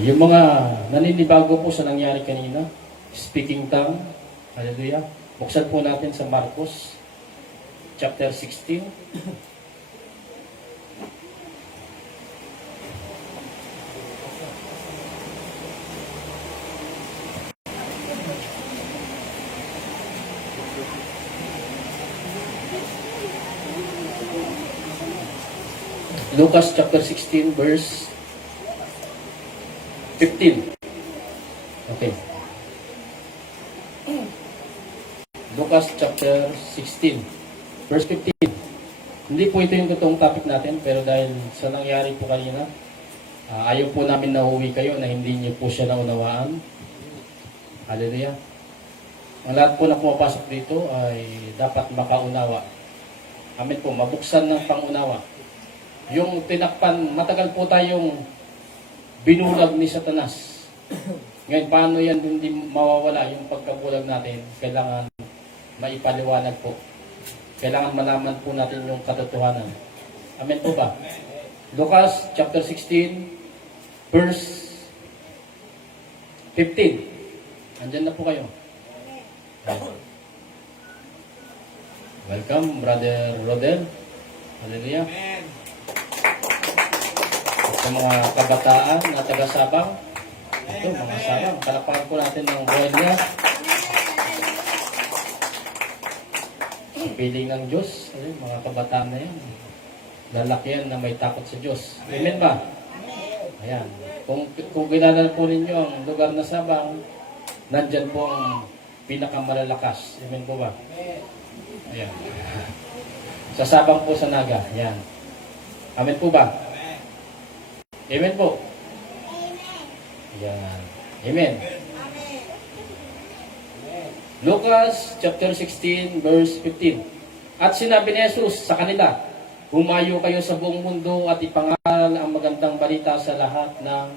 Yung mga naninibago po sa nangyari kanina, speaking tongue, hallelujah. Buksan po natin sa Marcos, chapter 16. Lucas chapter 16, verse 15. Okay. Lucas chapter 16, verse 15. Hindi po ito yung totoong topic natin, pero dahil sa nangyari po kanina, ayaw po namin nauwi kayo na hindi niyo po siya naunawaan. Hallelujah. Ang lahat po na pumapasok dito ay dapat makaunawa. Amen po, mabuksan ng pangunawa. Yung tinakpan, matagal po tayong binulag ni Satanas. Ngayon, paano yan hindi mawawala yung pagkabulag natin? Kailangan maipaliwanag po. Kailangan malaman po natin yung katotohanan. Amen po ba? Lucas chapter 16, verse 15. Andyan na po kayo. Welcome, Brother Rodel. Hallelujah. Sa mga kabataan na taga-Sabang, ito, mga Sabang, palakpakan po natin ng buhay niya. Piling ng Diyos, mga kabataan na yan. Lalaki yan na may takot sa Diyos. Amen ba? Ayan. Kung kilala po ninyo ang lugar na Sabang, nandyan po ang pinakamalalakas. Amen po ba? Ayan. Sa Sabang po sa Naga. Ayan. Amen po ba? Amen po. Ayan. Amen. Lucas chapter 16 verse 15. At sinabi ni Jesus sa kanila, humayo kayo sa buong mundo at ipangaral ang magandang balita sa lahat ng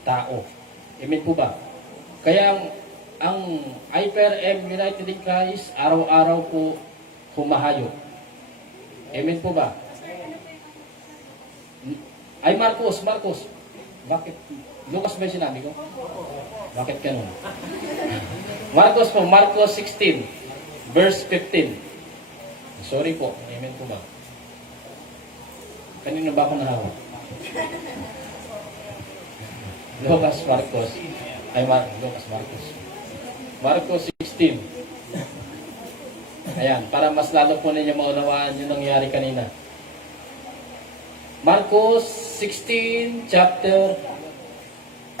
tao. Amen po ba? Kaya ang IPRM United in Christ araw-araw po humahayo. Amen po ba? Ay, Marcos. Bakit? Lucas ba yung sinabi ko? Bakit ganun? Marcos po, Marcos 16, verse 15. Sorry po. Amen po ba? Kanina ba ako nahawak? Lucas, Marcos. Ay, Lucas, Marcos. Marcos 16. Ayan, para mas lalo po ninyo maunawaan yung nangyari kanina. Marcos 16, chapter.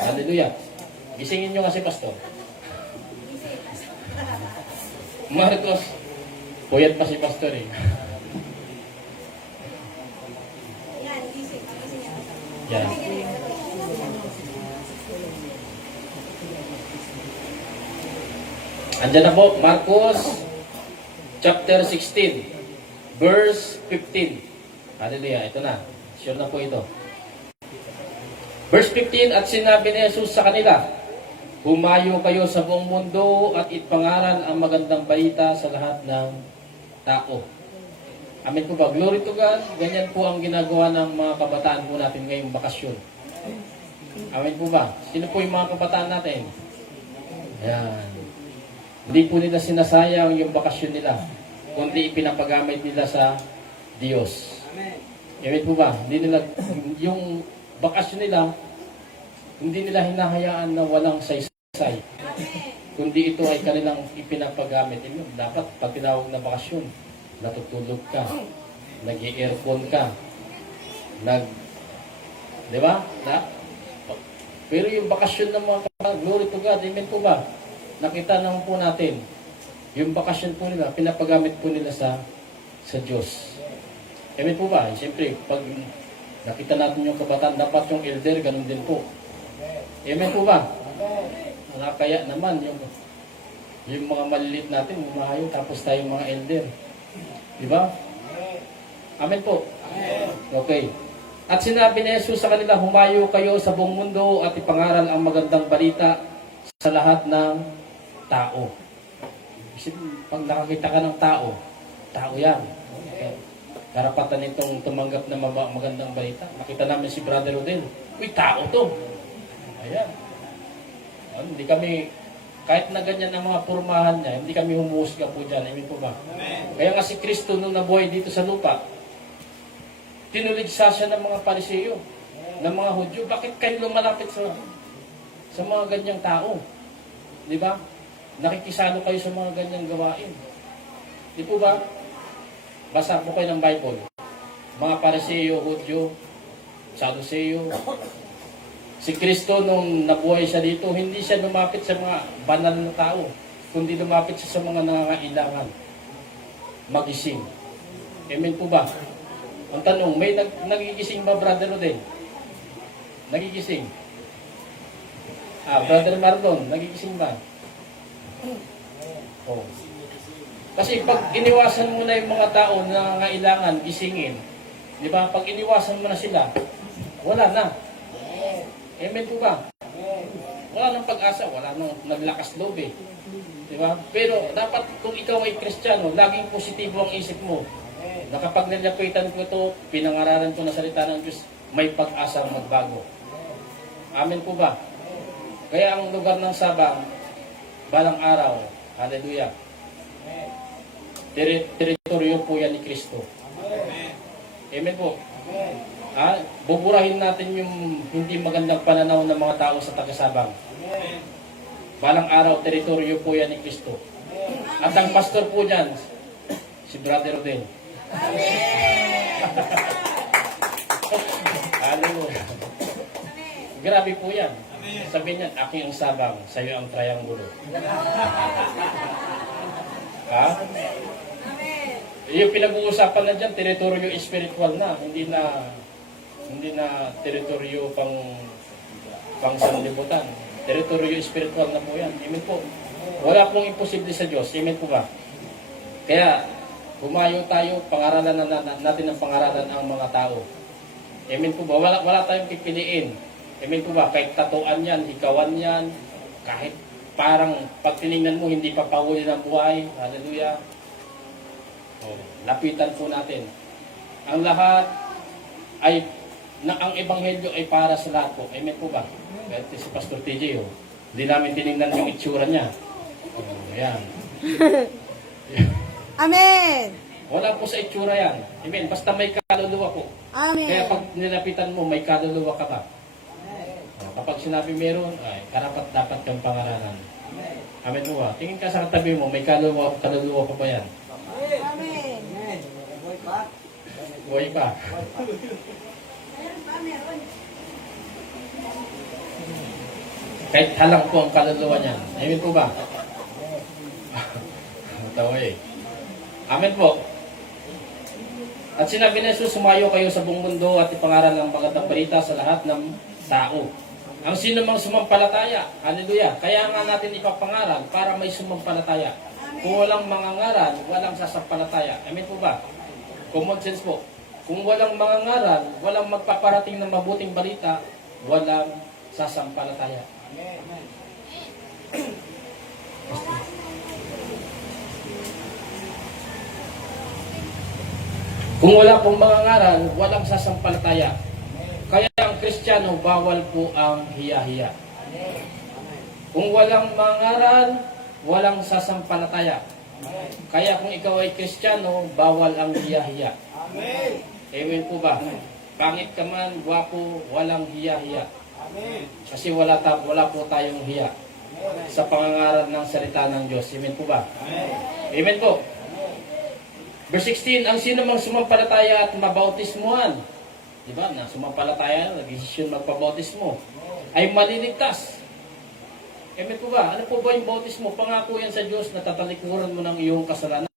Hallelujah. Gisingin nyo kasi, Pastor. Marcos. Puyat pa si Pastor eh. Yan. Andyan na po, Marcos chapter 16, verse 15. Hallelujah, ito na. Sure na po ito. Verse 15, at sinabi ni Jesus sa kanila, humayo kayo sa buong mundo at ipangaral ang magandang balita sa lahat ng tao. Amen po ba? Glory to God. Ganyan po ang ginagawa ng mga kabataan po natin ngayong bakasyon. Amen po ba? Sino po yung mga kabataan natin? Ayan. Hindi po nila sinasayang yung bakasyon nila, kundi ipinapagamit nila sa Diyos. Amen po ba? Hindi nila, yung bakasyon nila, hindi nila hinahayaan na walang saysay. Kundi ito ay kanilang ipinapagamit. Dapat pag tinawag na bakasyon, natutulog ka, nag-i-earphone ka, di ba? Pero yung bakasyon ng mga glory to God, amen po ba? Nakita naman po natin, yung bakasyon po nila, pinapagamit po nila sa Diyos. Amen po ba? Siyempre, pag nakita natin yung kabataan, dapat yung elder, ganun din po. Amen po ba? Kaya naman, yung mga maliliit natin, umahayo, tapos tayong mga elder. Di ba? Amen po. Okay. At sinabi ni Jesus sa kanila, humayo kayo sa buong mundo at ipangaral ang magandang balita sa lahat ng tao. Kasi pag nakakita ka ng tao, tao yan. Okay. Karapatan itong tumanggap na magandang balita. Nakita namin si Brother Rodel. Uy, tao to. Ayan. Hindi kami, kahit na ganyan ang mga pormahan niya, hindi kami humuhusga po dyan. Amen po ba? Kaya nga si Kristo nung nabuhay dito sa lupa, tinuligsa siya ng mga Pariseo, ng mga Hudyo. Bakit kayo lumalapit sa mga ganyang tao? Di ba? Nakikisalo kayo sa mga ganyang gawain. Di po ba? Basa po kayo ng Bible. Mga Pariseo, Hudyo, Saduseo. Si Kristo nung nabuhay siya dito, hindi siya lumapit sa mga banal na tao, kundi lumapit siya sa mga nangangailangan magising. Amen po ba? Ang tanong, may nagigising ba, Brother Rodel? Nagigising? Brother Marlon, nagigising ba? Oh. Kasi pag iniwasan mo na yung mga tao na nangangailangan gisingin, di ba? Pag iniwasan mo na sila, wala na. Amen po ba? Wala nang pag-asa, wala nang naglakas loob eh. Diba? Pero dapat kung ikaw ay Kristiyano, laging positibo ang isip mo. Na kapag nalapitan ko ito, pinangaralan ko na salita ng Diyos, may pag-asang magbago. Amen po ba? Kaya ang lugar ng Sabang, balang araw, hallelujah, teritoryo po yan ni Kristo. Amen po. Buburahin natin yung hindi magandang pananaw ng mga tao sa taga-Sabang. Balang araw, teritoryo po yan ni Kristo. At ang pastor po dyan, si Brother Rodel. Hallelujah. Grabe po yan. Sabihin niya, aking ang Sabang, sa'yo ang triangulo. Ha? Yung pinag-uusapan na dyan, teritoryo spiritual na, hindi na teritoryo pang sanlibutan. Teritoryo spiritual na po yan. Amen po. Wala pong imposible sa Diyos. Amen po ba? Kaya, humayo tayo, pangaralan natin ang pangaralan ang mga tao. Amen po ba? Wala tayong pipiliin. Amen po ba? Kahit tatuan yan, hikawan yan, kahit parang pag tinignan mo, hindi pa pahuli ng buhay. Hallelujah. Lapitan po natin. Ang lahat ay ang ebanghelyo ay para sa lahat po. Amen po ba? Kahit si Pastor TJ, hindi namin tinignan yung itsura niya. Ayan. Amen! Wala po sa itsura yan. Amen. Basta may kaluluwa po. Amen! Kaya pag nilapitan mo, may kaluluwa ka ba? Kapag sinabi meron, ay karapat dapat kang pangaralan. Amen po ba? Tingin ka sa katabi mo, may kaluluwa pa ba yan? Amen! Buhay pa. Kahit halang po ang kaluluwa niya. Amen po ba? Tawa eh. Amen po. At sinabi ni Jesus, sumayo kayo sa buong mundo at ipangaral ng magandang balita sa lahat ng tao. Ang sino mang sumampalataya, hallelujah, kaya nga natin ipapangaral para may sumampalataya. Kung walang mangangaral, walang sasampalataya. Amen po ba? Common sense po. Kung walang mangangaral, walang magpaparating ng mabuting balita, walang sasampalataya. Kung wala pong mangangaral, walang sasampalataya. Kaya ang Kristiyano, bawal po ang hiya-hiya. Kung walang mangangaral, walang sasampalataya. Kaya kung ikaw ay Kristiyano, bawal ang hiya-hiya. Amen po ba? Pangit ka man, gwapo, walang hiya-hiya. Kasi wala po tayong hiya sa pangangaral ng salita ng Diyos. Amen po ba? Amen po. Verse 16, ang sino mang sumampalataya at mabautismuhan, di ba, na sumampalataya, nag-desisyon magpabautismo, ay maliligtas. Amen po ba? Ano po ba yung bautismo? Pangako yan sa Diyos na tatalikuran mo ng iyong kasalanan.